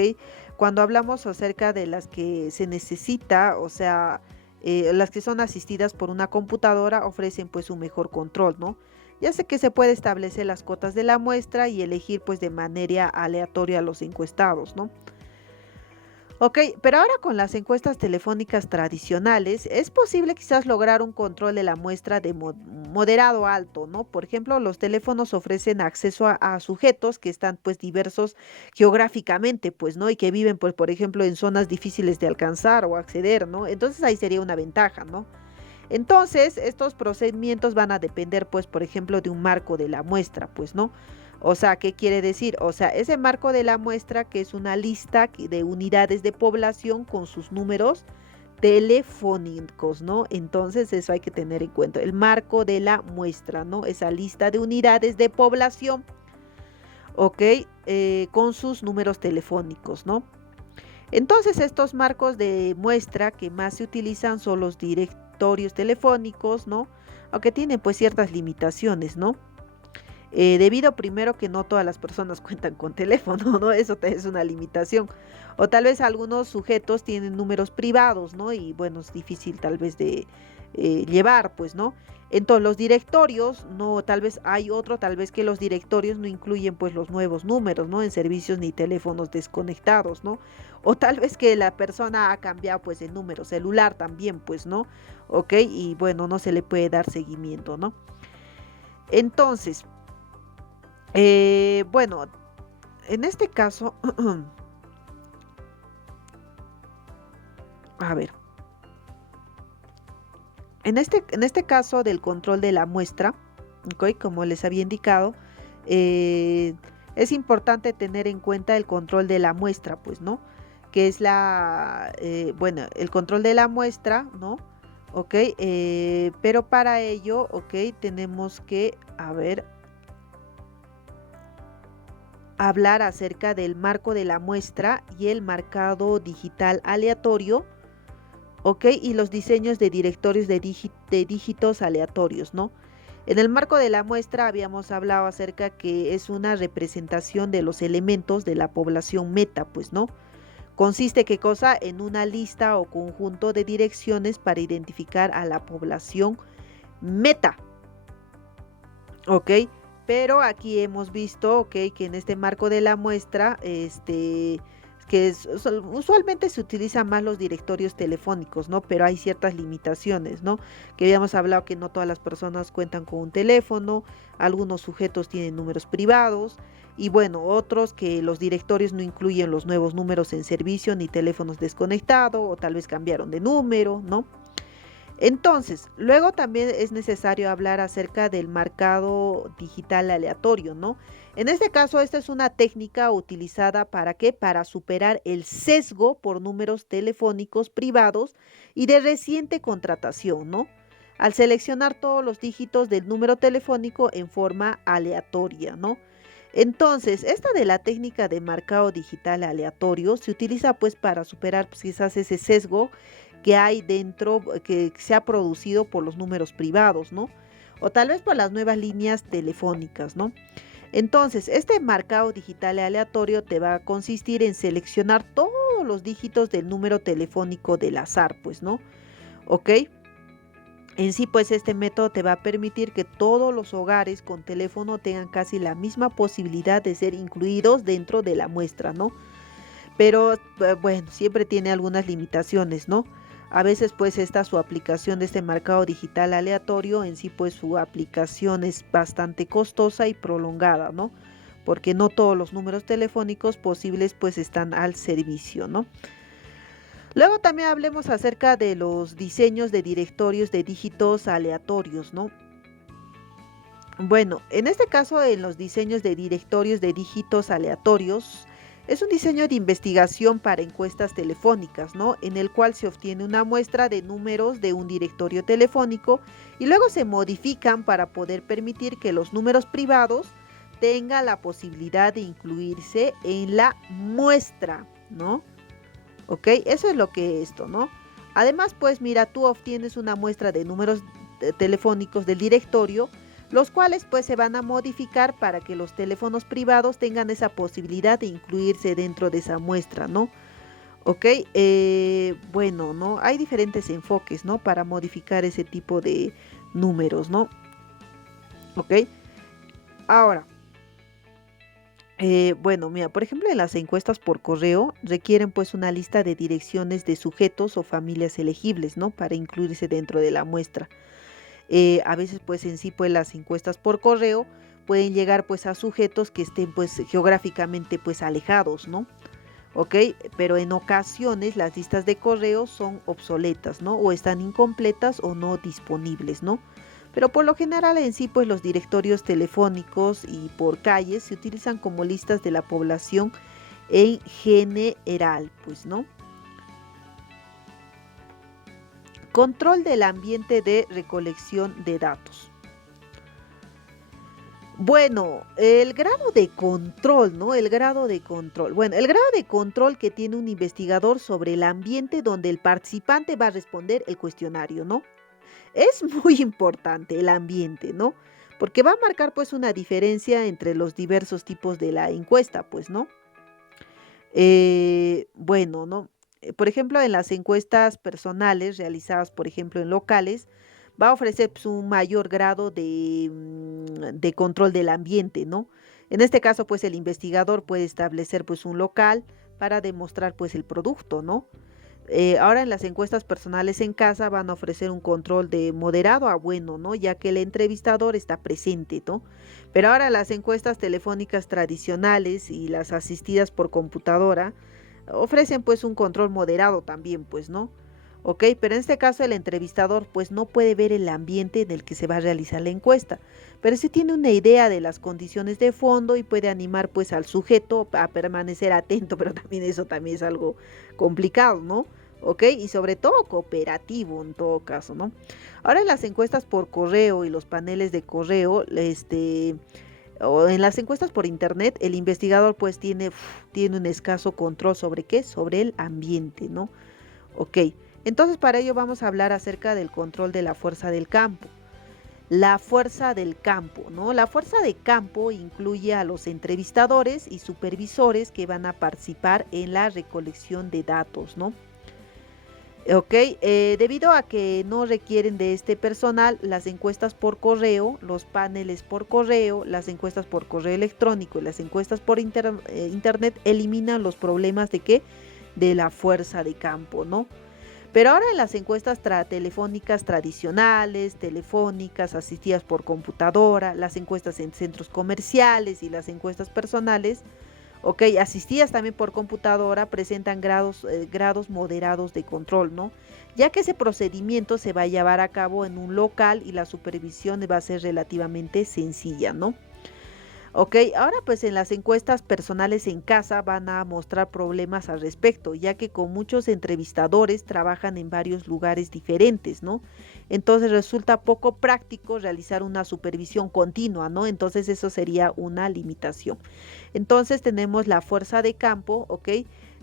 Cuando hablamos acerca de las que se necesita, o sea, las que son asistidas por una computadora ofrecen pues un mejor control, ¿no? Ya sé que se puede establecer las cuotas de la muestra y elegir pues de manera aleatoria a los encuestados, ¿no? Ok, pero ahora con las encuestas telefónicas tradicionales es posible quizás lograr un control de la muestra de moderado a alto, ¿no? Por ejemplo, los teléfonos ofrecen acceso a sujetos que están pues diversos geográficamente, pues, ¿no? Y que viven pues, por ejemplo, en zonas difíciles de alcanzar o acceder, ¿no? Entonces ahí sería una ventaja, ¿no? Entonces, estos procedimientos van a depender, pues, por ejemplo, de un marco de la muestra, pues, ¿no? O sea, ¿qué quiere decir? O sea, ese marco de la muestra que es una lista de unidades de población con sus números telefónicos, ¿no? Entonces, eso hay que tener en cuenta. El marco de la muestra, ¿no? Esa lista de unidades de población, ¿ok? Con sus números telefónicos, ¿no? Entonces, estos marcos de muestra que más se utilizan son los directorios telefónicos, ¿no? Aunque tienen pues ciertas limitaciones, ¿no? Debido primero que no todas las personas cuentan con teléfono, ¿no? Eso es una limitación. O tal vez algunos sujetos tienen números privados, ¿no? Y bueno, es difícil tal vez de llevar, pues, ¿no? Entonces los directorios, no, tal vez hay otro, tal vez que los directorios no incluyen pues los nuevos números, ¿no? En servicios ni teléfonos desconectados, ¿no? O tal vez que la persona ha cambiado pues el número celular también, pues, ¿no? Ok, y bueno, no se le puede dar seguimiento, ¿no? Entonces, bueno, en este caso, a ver, en este caso del control de la muestra, ¿ok? Como les había indicado, eh, es importante tener en cuenta el control de la muestra, pues, ¿no? Que es bueno, el control de la muestra, ¿no? ¿Ok? Pero para ello, ¿ok? Tenemos que, a ver, hablar acerca del marco de la muestra y el marcado digital aleatorio, ¿ok? Y los diseños de directorios de dígitos aleatorios, ¿no? En el marco de la muestra habíamos hablado acerca que es una representación de los elementos de la población meta, pues, ¿no? Consiste, ¿qué cosa? En una lista o conjunto de direcciones para identificar a la población meta, ¿ok? Pero aquí hemos visto, ¿ok? Que en este marco de la muestra, usualmente se utilizan más los directorios telefónicos, ¿no? Pero hay ciertas limitaciones, ¿no? Que habíamos hablado que no todas las personas cuentan con un teléfono, algunos sujetos tienen números privados y bueno, otros que los directorios no incluyen los nuevos números en servicio ni teléfonos desconectados o tal vez cambiaron de número, ¿no? Entonces, luego también es necesario hablar acerca del marcado digital aleatorio, ¿no? En este caso, esta es una técnica utilizada ¿para qué? Para superar el sesgo por números telefónicos privados y de reciente contratación, ¿no? Al seleccionar todos los dígitos del número telefónico en forma aleatoria, ¿no? Entonces, esta de la técnica de marcado digital aleatorio se utiliza pues para superar pues, quizás ese sesgo que hay dentro, que se ha producido por los números privados, ¿no? O tal vez por las nuevas líneas telefónicas, ¿no? Entonces, este marcado digital aleatorio te va a consistir en seleccionar todos los dígitos del número telefónico del azar, pues, ¿no? ¿Ok? En sí, pues este método te va a permitir que todos los hogares con teléfono tengan casi la misma posibilidad de ser incluidos dentro de la muestra, ¿no? Pero bueno, siempre tiene algunas limitaciones, ¿no? A veces pues su aplicación de este marcado digital aleatorio, en sí pues su aplicación es bastante costosa y prolongada, ¿no? Porque no todos los números telefónicos posibles pues están al servicio, ¿no? Luego también hablemos acerca de los diseños de directorios de dígitos aleatorios, ¿no? Bueno, en este caso, en los diseños de directorios de dígitos aleatorios, es un diseño de investigación para encuestas telefónicas, ¿no? En el cual se obtiene una muestra de números de un directorio telefónico y luego se modifican para poder permitir que los números privados tengan la posibilidad de incluirse en la muestra, ¿no? ¿Ok? Eso es lo que es esto, ¿no? Además, pues mira, tú obtienes una muestra de números telefónicos del directorio, los cuales pues se van a modificar para que los teléfonos privados tengan esa posibilidad de incluirse dentro de esa muestra, ¿no? ¿Ok? Bueno, ¿no? Hay diferentes enfoques, ¿no? Para modificar ese tipo de números, ¿no? ¿Ok? Ahora, bueno, mira, por ejemplo, en las encuestas por correo requieren pues una lista de direcciones de sujetos o familias elegibles, ¿no? Para incluirse dentro de la muestra. A veces pues en sí pues las encuestas por correo pueden llegar pues a sujetos que estén pues geográficamente pues alejados, ¿no? ¿Ok? Pero en ocasiones las listas de correo son obsoletas, ¿no? O están incompletas o no disponibles, ¿no? Pero por lo general en sí pues los directorios telefónicos y por calles se utilizan como listas de la población en general, pues, ¿no? Control del ambiente de recolección de datos. Bueno, el grado de control, ¿no? El grado de control. Bueno, el grado de control que tiene un investigador sobre el ambiente donde el participante va a responder el cuestionario, ¿no? Es muy importante el ambiente, ¿no? Porque va a marcar pues una diferencia entre los diversos tipos de la encuesta, pues, ¿no? Bueno, ¿no? por ejemplo, en las encuestas personales realizadas, por ejemplo, en locales, va a ofrecer pues, un mayor grado de control del ambiente, ¿no? En este caso, pues el investigador puede establecer pues un local para demostrar pues el producto, ¿no? Ahora en las encuestas personales en casa van a ofrecer un control de moderado a bueno, ¿no? Ya que el entrevistador está presente, ¿no? Pero ahora las encuestas telefónicas tradicionales y las asistidas por computadora ofrecen pues un control moderado también, pues, ¿no? Ok, pero en este caso el entrevistador pues no puede ver el ambiente en el que se va a realizar la encuesta, pero sí tiene una idea de las condiciones de fondo y puede animar pues al sujeto a permanecer atento, pero también eso también es algo complicado, ¿no? ¿Ok? Y sobre todo cooperativo en todo caso, ¿no? Ahora en las encuestas por correo y los paneles de correo, o en las encuestas por internet, el investigador pues tiene un escaso control sobre qué, sobre el ambiente, ¿no? Ok, entonces para ello vamos a hablar acerca del control de la fuerza del campo. La fuerza del campo, ¿no? La fuerza de campo incluye a los entrevistadores y supervisores que van a participar en la recolección de datos, ¿no? Ok, debido a que no requieren de este personal, las encuestas por correo, los paneles por correo, las encuestas por correo electrónico y las encuestas por internet eliminan los problemas de qué? De la fuerza de campo, ¿no? Pero ahora en las encuestas telefónicas tradicionales, telefónicas asistidas por computadora, las encuestas en centros comerciales y las encuestas personales, ok, asistidas también por computadora, presentan grados moderados de control, ¿no? Ya que ese procedimiento se va a llevar a cabo en un local y la supervisión va a ser relativamente sencilla, ¿no? Ok, ahora pues en las encuestas personales en casa van a mostrar problemas al respecto, ya que con muchos entrevistadores trabajan en varios lugares diferentes, ¿no? Entonces resulta poco práctico realizar una supervisión continua, ¿no? Entonces eso sería una limitación. Entonces tenemos la fuerza de campo, ¿ok?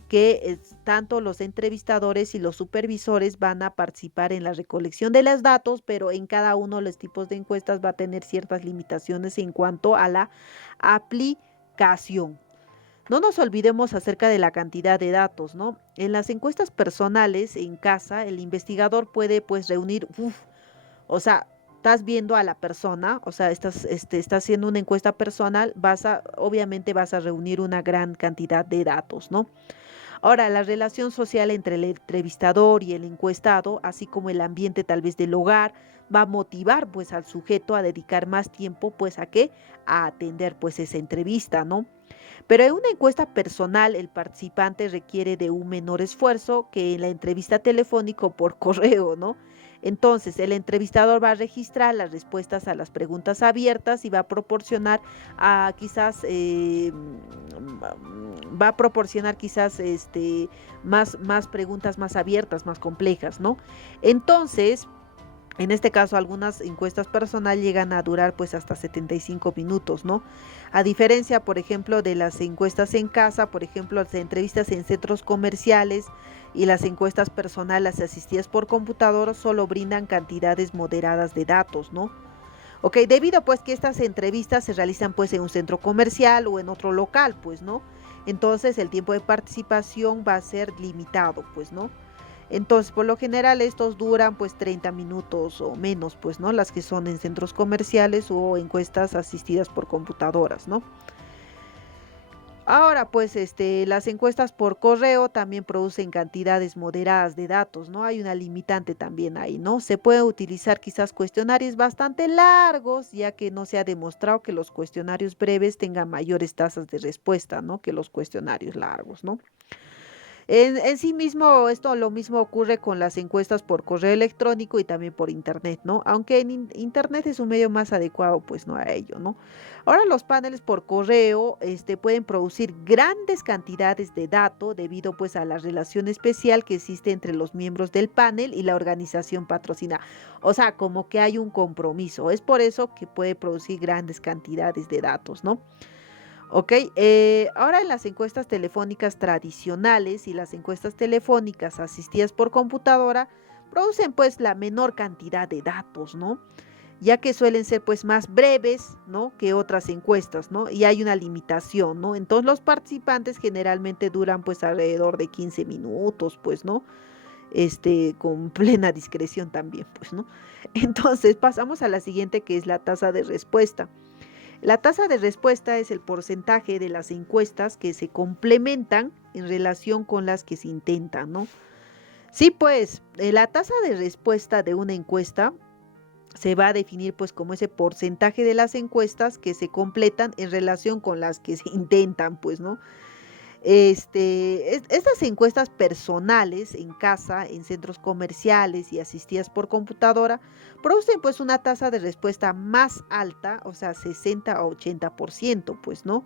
Que tanto los entrevistadores y los supervisores van a participar en la recolección de los datos, pero en cada uno de los tipos de encuestas va a tener ciertas limitaciones en cuanto a la aplicación. No nos olvidemos acerca de la cantidad de datos, ¿no? En las encuestas personales en casa, el investigador puede pues reunir, o sea, estás viendo a la persona, o sea, estás haciendo una encuesta personal, obviamente vas a reunir una gran cantidad de datos, ¿no? Ahora, la relación social entre el entrevistador y el encuestado, así como el ambiente tal vez del hogar, va a motivar pues al sujeto a dedicar más tiempo pues a qué, a atender pues esa entrevista, ¿no? Pero en una encuesta personal el participante requiere de un menor esfuerzo que en la entrevista telefónica o por correo, ¿no? Entonces, el entrevistador va a registrar las respuestas a las preguntas abiertas y va a proporcionar quizás más preguntas más abiertas, más complejas, ¿no? Entonces, en este caso, algunas encuestas personal llegan a durar pues hasta 75 minutos, ¿no? A diferencia, por ejemplo, de las encuestas en casa, por ejemplo, las entrevistas en centros comerciales y las encuestas personales asistidas por computador solo brindan cantidades moderadas de datos, ¿no? Ok, debido pues que estas entrevistas se realizan pues en un centro comercial o en otro local, pues, ¿no? Entonces el tiempo de participación va a ser limitado, pues, ¿no? Entonces, por lo general, estos duran pues 30 minutos o menos, pues, ¿no? Las que son en centros comerciales o encuestas asistidas por computadoras, ¿no? Ahora, pues, las encuestas por correo también producen cantidades moderadas de datos, ¿no? Hay una limitante también ahí, ¿no? Se puede utilizar quizás cuestionarios bastante largos, ya que no se ha demostrado que los cuestionarios breves tengan mayores tasas de respuesta, ¿no? Que los cuestionarios largos, ¿no? En sí mismo, esto lo mismo ocurre con las encuestas por correo electrónico y también por internet, ¿no? Aunque en internet es un medio más adecuado, pues no a ello, ¿no? Ahora los paneles por correo, pueden producir grandes cantidades de datos debido pues a la relación especial que existe entre los miembros del panel y la organización patrocinada. O sea, como que hay un compromiso. Es por eso que puede producir grandes cantidades de datos, ¿no? Ok, ahora en las encuestas telefónicas tradicionales y las encuestas telefónicas asistidas por computadora producen pues la menor cantidad de datos, ¿no? ya que suelen ser pues más breves, ¿no? Que otras encuestas, ¿no? Y hay una limitación, ¿no? Entonces los participantes generalmente duran pues alrededor de 15 minutos, pues, ¿no? Con plena discreción también, pues, ¿no? Entonces pasamos a la siguiente, que es la tasa de respuesta. La tasa de respuesta es el porcentaje de las encuestas que se complementan en relación con las que se intentan, ¿no? Sí, pues la tasa de respuesta de una encuesta se va a definir pues como ese porcentaje de las encuestas que se completan en relación con las que se intentan, pues, ¿no? Estas encuestas personales en casa, en centros comerciales y asistidas por computadora, producen pues una tasa de respuesta más alta, o sea, 60 a 80%, pues, ¿no?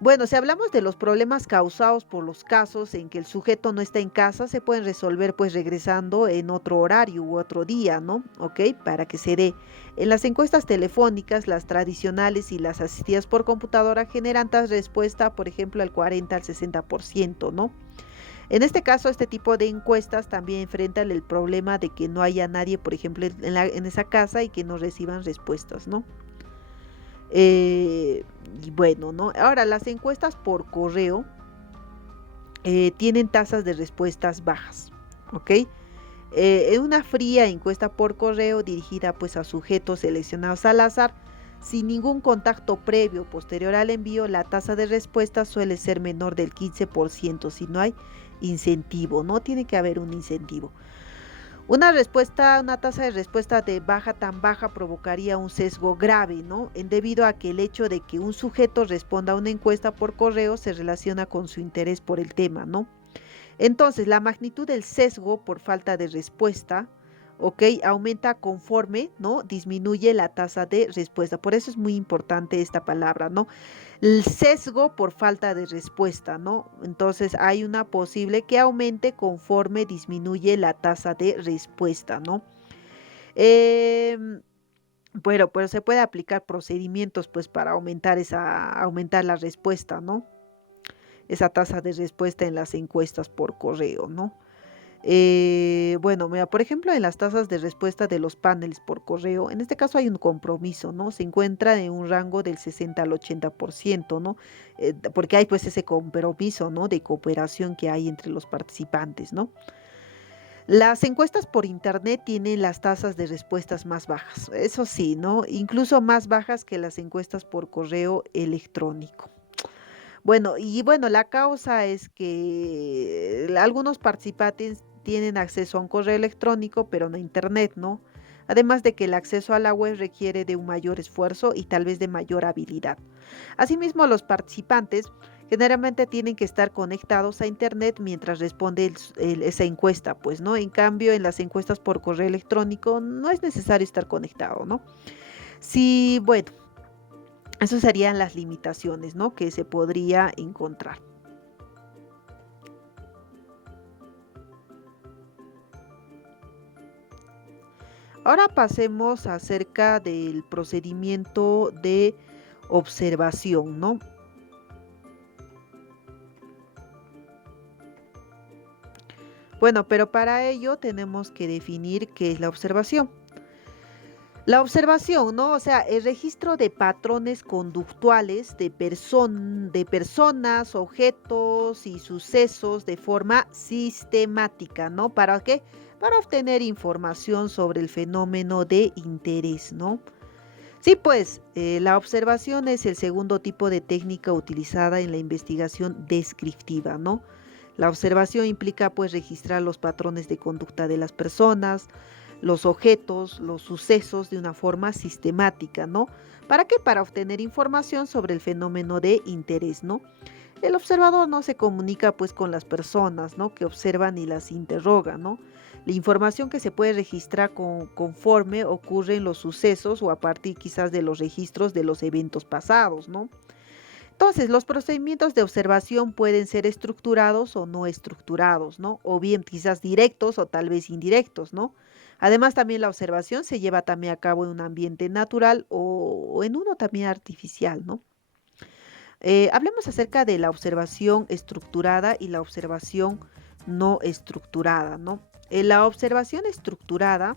Bueno, si hablamos de los problemas causados por los casos en que el sujeto no está en casa, se pueden resolver pues regresando en otro horario u otro día, ¿no? ¿Ok? Para que se dé. En las encuestas telefónicas, las tradicionales y las asistidas por computadora generan tasa de respuesta, por ejemplo, al 40 al 60%, ¿no? En este caso, este tipo de encuestas también enfrentan el problema de que no haya nadie, por ejemplo, en esa casa y que no reciban respuestas, ¿no? Eh, y bueno, ¿no? Ahora, las encuestas por correo tienen tasas de respuestas bajas, ¿ok? En una fría encuesta por correo dirigida pues a sujetos seleccionados al azar, sin ningún contacto previo o posterior al envío, la tasa de respuesta suele ser menor del 15% si no hay incentivo, no tiene que haber un incentivo. Una tasa de respuesta de baja tan baja provocaría un sesgo grave, ¿no? Debido a que el hecho de que un sujeto responda a una encuesta por correo se relaciona con su interés por el tema, ¿no? Entonces, la magnitud del sesgo por falta de respuesta, ¿ok? Aumenta conforme, ¿no? Disminuye la tasa de respuesta. Por eso es muy importante esta palabra, ¿no? El sesgo por falta de respuesta, ¿no? Entonces, hay una posible que aumente conforme disminuye la tasa de respuesta, ¿no? Em, bueno, pero se puede aplicar procedimientos, pues, para aumentar la respuesta, ¿no? Esa tasa de respuesta en las encuestas por correo, ¿no? Bueno, mira, por ejemplo, en las tasas de respuesta de los paneles por correo, en este caso hay un compromiso, ¿no? Se encuentra en un rango del 60 al 80%, ¿no? Porque hay pues ese compromiso, ¿no? De cooperación que hay entre los participantes, ¿no? Las encuestas por internet tienen las tasas de respuestas más bajas, eso sí, ¿no? Incluso más bajas que las encuestas por correo electrónico. Bueno, la causa es que algunos participantes tienen acceso a un correo electrónico, pero no a internet, ¿no? Además de que el acceso a la web requiere de un mayor esfuerzo y tal vez de mayor habilidad. Asimismo, los participantes generalmente tienen que estar conectados a internet mientras responde esa encuesta, pues, ¿no? En cambio, en las encuestas por correo electrónico no es necesario estar conectado, ¿no? Sí, bueno, esas serían las limitaciones, ¿no? Que se podría encontrar. Ahora pasemos acerca del procedimiento de observación, ¿no? Bueno, pero para ello tenemos que definir qué es la observación. La observación, ¿no? O sea, el registro de patrones conductuales de personas, objetos y sucesos de forma sistemática, ¿no? ¿Para qué? Para obtener información sobre el fenómeno de interés, ¿no? Sí, pues la observación es el segundo tipo de técnica utilizada en la investigación descriptiva, ¿no? La observación implica pues registrar los patrones de conducta de las personas, los objetos, los sucesos de una forma sistemática, ¿no? ¿Para qué? Para obtener información sobre el fenómeno de interés, ¿no? El observador no se comunica pues con las personas, ¿no? Que observan y las interroga, ¿no? La información que se puede registrar conforme ocurren los sucesos o a partir quizás de los registros de los eventos pasados, ¿no? Entonces, los procedimientos de observación pueden ser estructurados o no estructurados, ¿no? O bien quizás directos o tal vez indirectos, ¿no? Además, también la observación se lleva también a cabo en un ambiente natural o en uno también artificial, ¿no? Hablemos acerca de la observación estructurada y la observación no estructurada, ¿no? La observación estructurada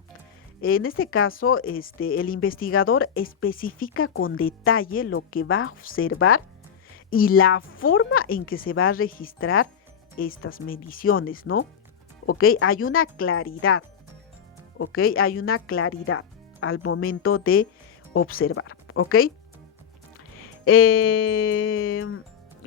En este caso, el investigador especifica con detalle lo que va a observar y la forma en que se va a registrar estas mediciones, ¿no? ¿Ok? Hay una claridad, ¿ok? Hay una claridad al momento de observar, ¿ok? Em,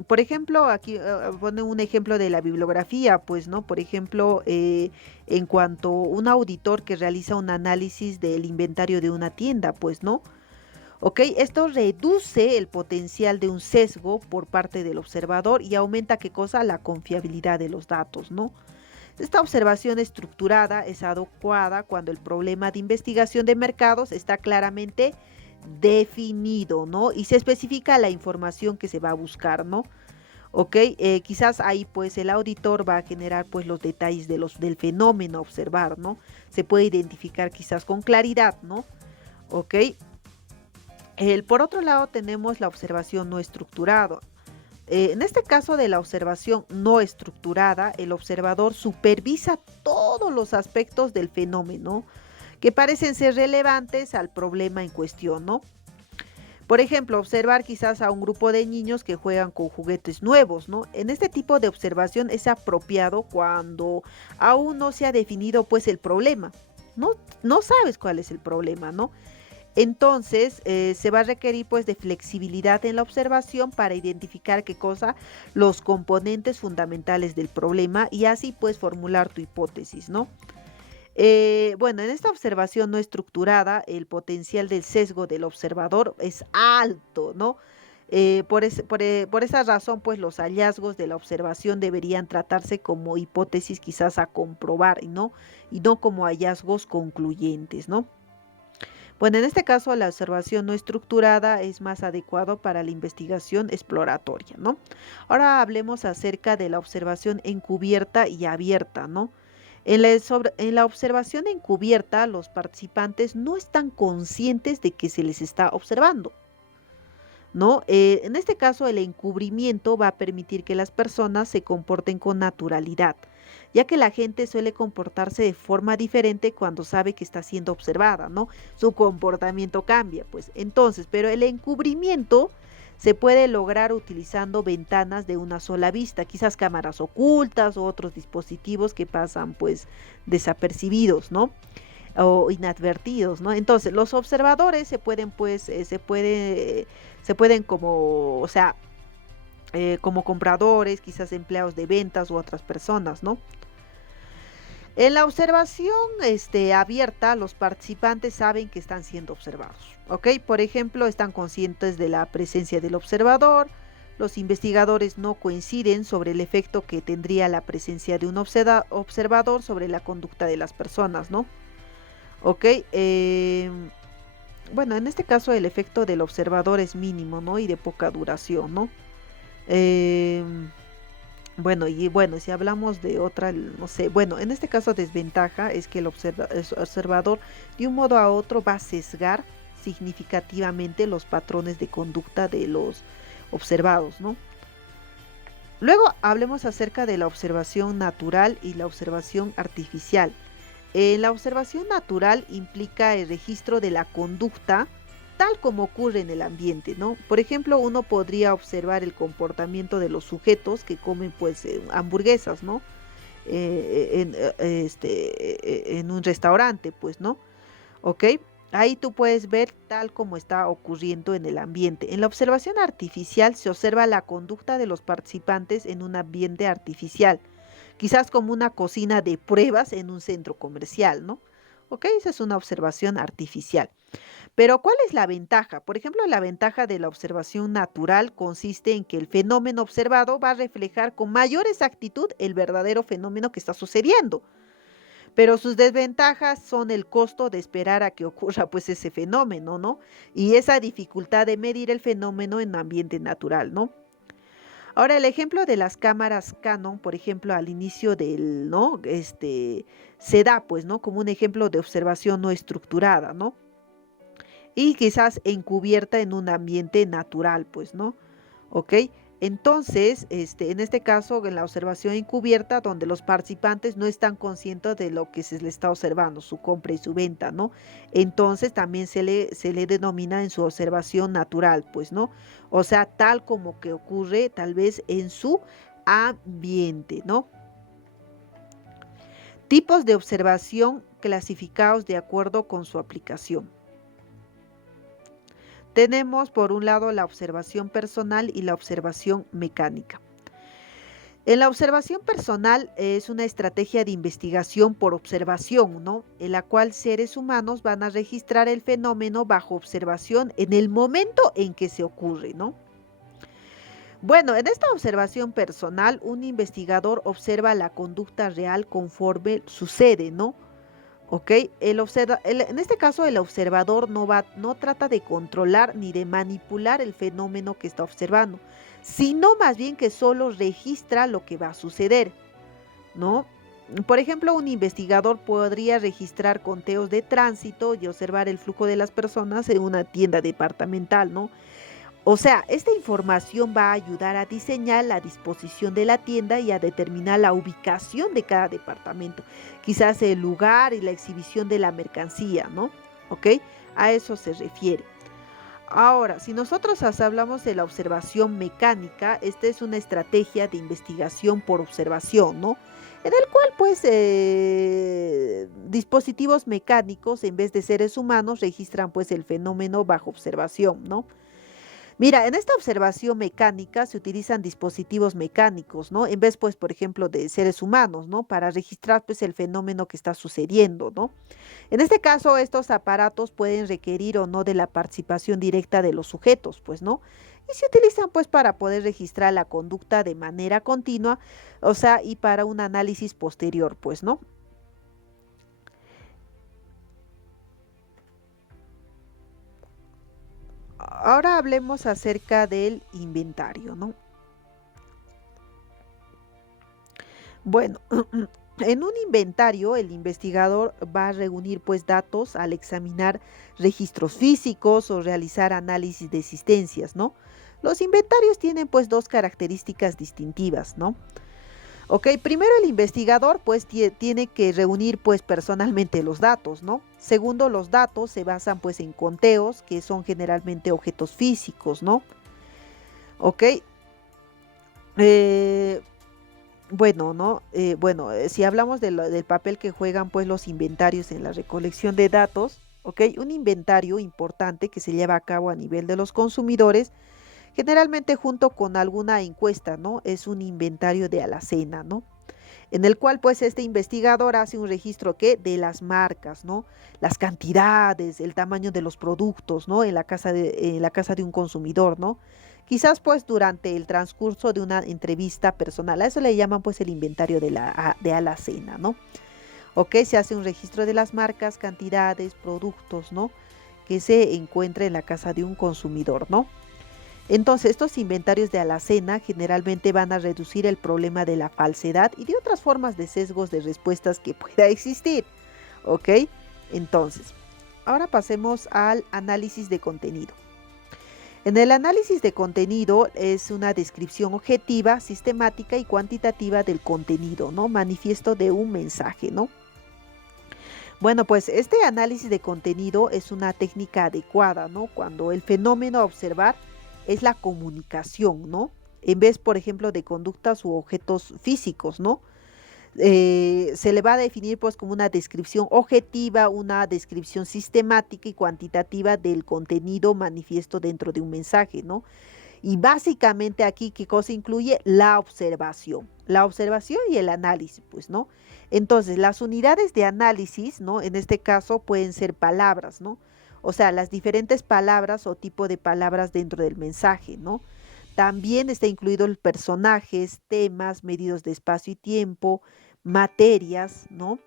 por ejemplo, aquí pone un ejemplo de la bibliografía, pues, ¿no? Por ejemplo, en cuanto un auditor que realiza un análisis del inventario de una tienda, pues, ¿no? ¿Ok? Esto reduce el potencial de un sesgo por parte del observador y aumenta, ¿qué cosa? La confiabilidad de los datos, ¿no? Esta observación estructurada es adecuada cuando el problema de investigación de mercados está claramente definido, ¿no? Y se especifica la información que se va a buscar, ¿no? ¿Ok? Quizás ahí pues el auditor va a generar pues los detalles del fenómeno a observar, ¿no? Se puede identificar quizás con claridad, ¿no? ¿Ok? Por otro lado tenemos la observación no estructurada. En este caso de la observación no estructurada, el observador supervisa todos los aspectos del fenómeno que parecen ser relevantes al problema en cuestión, ¿no? Por ejemplo, observar quizás a un grupo de niños que juegan con juguetes nuevos, ¿no? En este tipo de observación es apropiado cuando aún no se ha definido pues el problema. No, no sabes cuál es el problema, ¿no? Entonces, se va a requerir pues de flexibilidad en la observación para identificar qué cosa, los componentes fundamentales del problema y así pues formular tu hipótesis, ¿no? Bueno, en esta observación no estructurada, el potencial del sesgo del observador es alto, ¿no? Por esa razón, pues los hallazgos de la observación deberían tratarse como hipótesis quizás a comprobar, ¿no? Y no como hallazgos concluyentes, ¿no? Bueno, en este caso la observación no estructurada es más adecuado para la investigación exploratoria, ¿no? Ahora hablemos acerca de la observación encubierta y abierta, ¿no? En la observación encubierta, los participantes no están conscientes de que se les está observando, ¿no? En este caso, el encubrimiento va a permitir que las personas se comporten con naturalidad, ya que la gente suele comportarse de forma diferente cuando sabe que está siendo observada, ¿no? Su comportamiento cambia, pues. Entonces, pero el encubrimiento se puede lograr utilizando ventanas de una sola vista, quizás cámaras ocultas o otros dispositivos que pasan, pues, desapercibidos, ¿no? O inadvertidos, ¿no? Entonces, los observadores se pueden, pues, se pueden como, o sea, como compradores, quizás empleados de ventas u otras personas, ¿no? En la observación abierta, los participantes saben que están siendo observados, ¿ok? Por ejemplo, están conscientes de la presencia del observador, los investigadores no coinciden sobre el efecto que tendría la presencia de un observador sobre la conducta de las personas, ¿no? ¿Ok? Bueno, en este caso el efecto del observador es mínimo, ¿no? Y de poca duración, ¿no? Em, bueno, y bueno, si hablamos de otra, no sé, bueno, en este caso desventaja es que el observador de un modo a otro va a sesgar significativamente los patrones de conducta de los observados, ¿no? Luego hablemos acerca de la observación natural y la observación artificial. La observación natural implica el registro de la conducta tal como ocurre en el ambiente, ¿no? Por ejemplo, uno podría observar el comportamiento de los sujetos que comen pues hamburguesas, ¿no? En un restaurante, pues, ¿no? ¿Ok? Ahí tú puedes ver tal como está ocurriendo en el ambiente. En la observación artificial se observa la conducta de los participantes en un ambiente artificial, quizás como una cocina de pruebas en un centro comercial, ¿no? Ok, esa es una observación artificial. Pero ¿cuál es la ventaja? Por ejemplo, la ventaja de la observación natural consiste en que el fenómeno observado va a reflejar con mayor exactitud el verdadero fenómeno que está sucediendo. Pero sus desventajas son el costo de esperar a que ocurra pues ese fenómeno, ¿no? Y esa dificultad de medir el fenómeno en ambiente natural, ¿no? Ahora, el ejemplo de las cámaras Canon, por ejemplo, al inicio del, ¿no? Se da, pues, ¿no? Como un ejemplo de observación no estructurada, ¿no? Y quizás encubierta en un ambiente natural, pues, ¿no? ¿Ok? Entonces, en este caso, en la observación encubierta, donde los participantes no están conscientes de lo que se les está observando, su compra y su venta, ¿no? Entonces, también se le denomina en su observación natural, pues, ¿no? O sea, tal como que ocurre tal vez en su ambiente, ¿no? Tipos de observación clasificados de acuerdo con su aplicación. Tenemos por un lado la observación personal y la observación mecánica. En la observación personal es una estrategia de investigación por observación, ¿no? En la cual seres humanos van a registrar el fenómeno bajo observación en el momento en que se ocurre, ¿no? Bueno, en esta observación personal, un investigador observa la conducta real conforme sucede, ¿no? ¿Ok? En este caso, el observador no trata de controlar ni de manipular el fenómeno que está observando, sino más bien que solo registra lo que va a suceder, ¿no? Por ejemplo, un investigador podría registrar conteos de tránsito y observar el flujo de las personas en una tienda departamental, ¿no? O sea, esta información va a ayudar a diseñar la disposición de la tienda y a determinar la ubicación de cada departamento, quizás el lugar y la exhibición de la mercancía, ¿no? ¿Ok? A eso se refiere. Ahora, si nosotros hablamos de la observación mecánica, esta es una estrategia de investigación por observación, ¿no? En el cual, pues, dispositivos mecánicos, en vez de seres humanos, registran, pues, el fenómeno bajo observación, ¿no? Mira, en esta observación mecánica se utilizan dispositivos mecánicos, ¿no? En vez, pues, por ejemplo, de seres humanos, ¿no? Para registrar, pues, el fenómeno que está sucediendo, ¿no? En este caso, estos aparatos pueden requerir o no de la participación directa de los sujetos, pues, ¿no? Y se utilizan, pues, para poder registrar la conducta de manera continua, o sea, y para un análisis posterior, pues, ¿no? Ahora hablemos acerca del inventario, ¿no? Bueno, en un inventario el investigador va a reunir pues datos al examinar registros físicos o realizar análisis de existencias, ¿no? Los inventarios tienen pues dos características distintivas, ¿no? Ok, primero el investigador pues tiene que reunir pues personalmente los datos, ¿no? Segundo, los datos se basan pues en conteos que son generalmente objetos físicos, ¿no? Ok, eh, bueno, ¿no? Si hablamos del papel que juegan pues los inventarios en la recolección de datos, ¿ok? Un inventario importante que se lleva a cabo a nivel de los consumidores, generalmente junto con alguna encuesta, ¿no? Es un inventario de alacena, ¿no? En el cual pues este investigador hace un registro ¿qué? De las marcas, ¿no? Las cantidades, el tamaño de los productos, ¿no? En la casa de un consumidor, ¿no? Quizás pues durante el transcurso de una entrevista personal, a eso le llaman pues el inventario de alacena, ¿no? Ok, se hace un registro de las marcas, cantidades, productos, ¿no? Que se encuentra en la casa de un consumidor, ¿no? Entonces, estos inventarios de alacena generalmente van a reducir el problema de la falsedad y de otras formas de sesgos de respuestas que pueda existir. ¿Ok? Entonces, ahora pasemos al análisis de contenido. En el análisis de contenido es una descripción objetiva, sistemática y cuantitativa del contenido, ¿no? Manifiesto de un mensaje, ¿no? Bueno, pues este análisis de contenido es una técnica adecuada, ¿no? Cuando el fenómeno a observar es la comunicación, ¿no? En vez, por ejemplo, de conductas u objetos físicos, ¿no? Se le va a definir pues como una descripción objetiva, una descripción sistemática y cuantitativa del contenido manifiesto dentro de un mensaje, ¿no? Y básicamente aquí, ¿qué cosa incluye? La observación y el análisis, pues, ¿no? Entonces, las unidades de análisis, ¿no? En este caso pueden ser palabras, ¿no? O sea, las diferentes palabras o tipo de palabras dentro del mensaje, ¿no? También está incluido el personajes, temas, medidos de espacio y tiempo, materias, ¿no?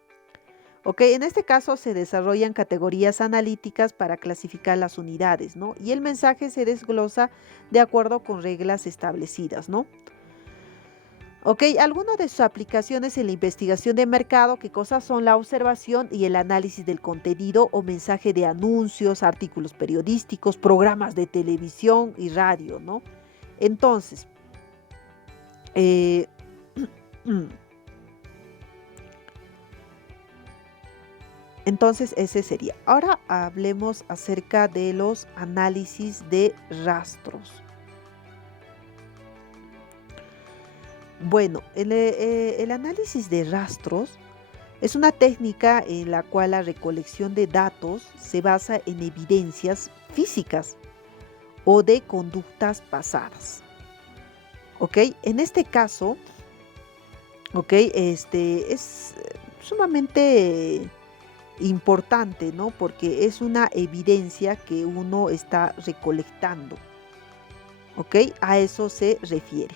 Ok, en este caso se desarrollan categorías analíticas para clasificar las unidades, ¿no? Y el mensaje se desglosa de acuerdo con reglas establecidas, ¿no? Ok, algunas de sus aplicaciones en la investigación de mercado, ¿qué cosas son la observación y el análisis del contenido o mensaje de anuncios, artículos periodísticos, programas de televisión y radio, ¿no? Entonces, Eh, entonces, ese sería. Ahora hablemos acerca de los análisis de rastros. Bueno, el análisis de rastros es una técnica en la cual la recolección de datos se basa en evidencias físicas o de conductas pasadas. ¿Ok? En este caso, ¿ok? Es sumamente importante, ¿no? Porque es una evidencia que uno está recolectando. ¿Ok? A eso se refiere.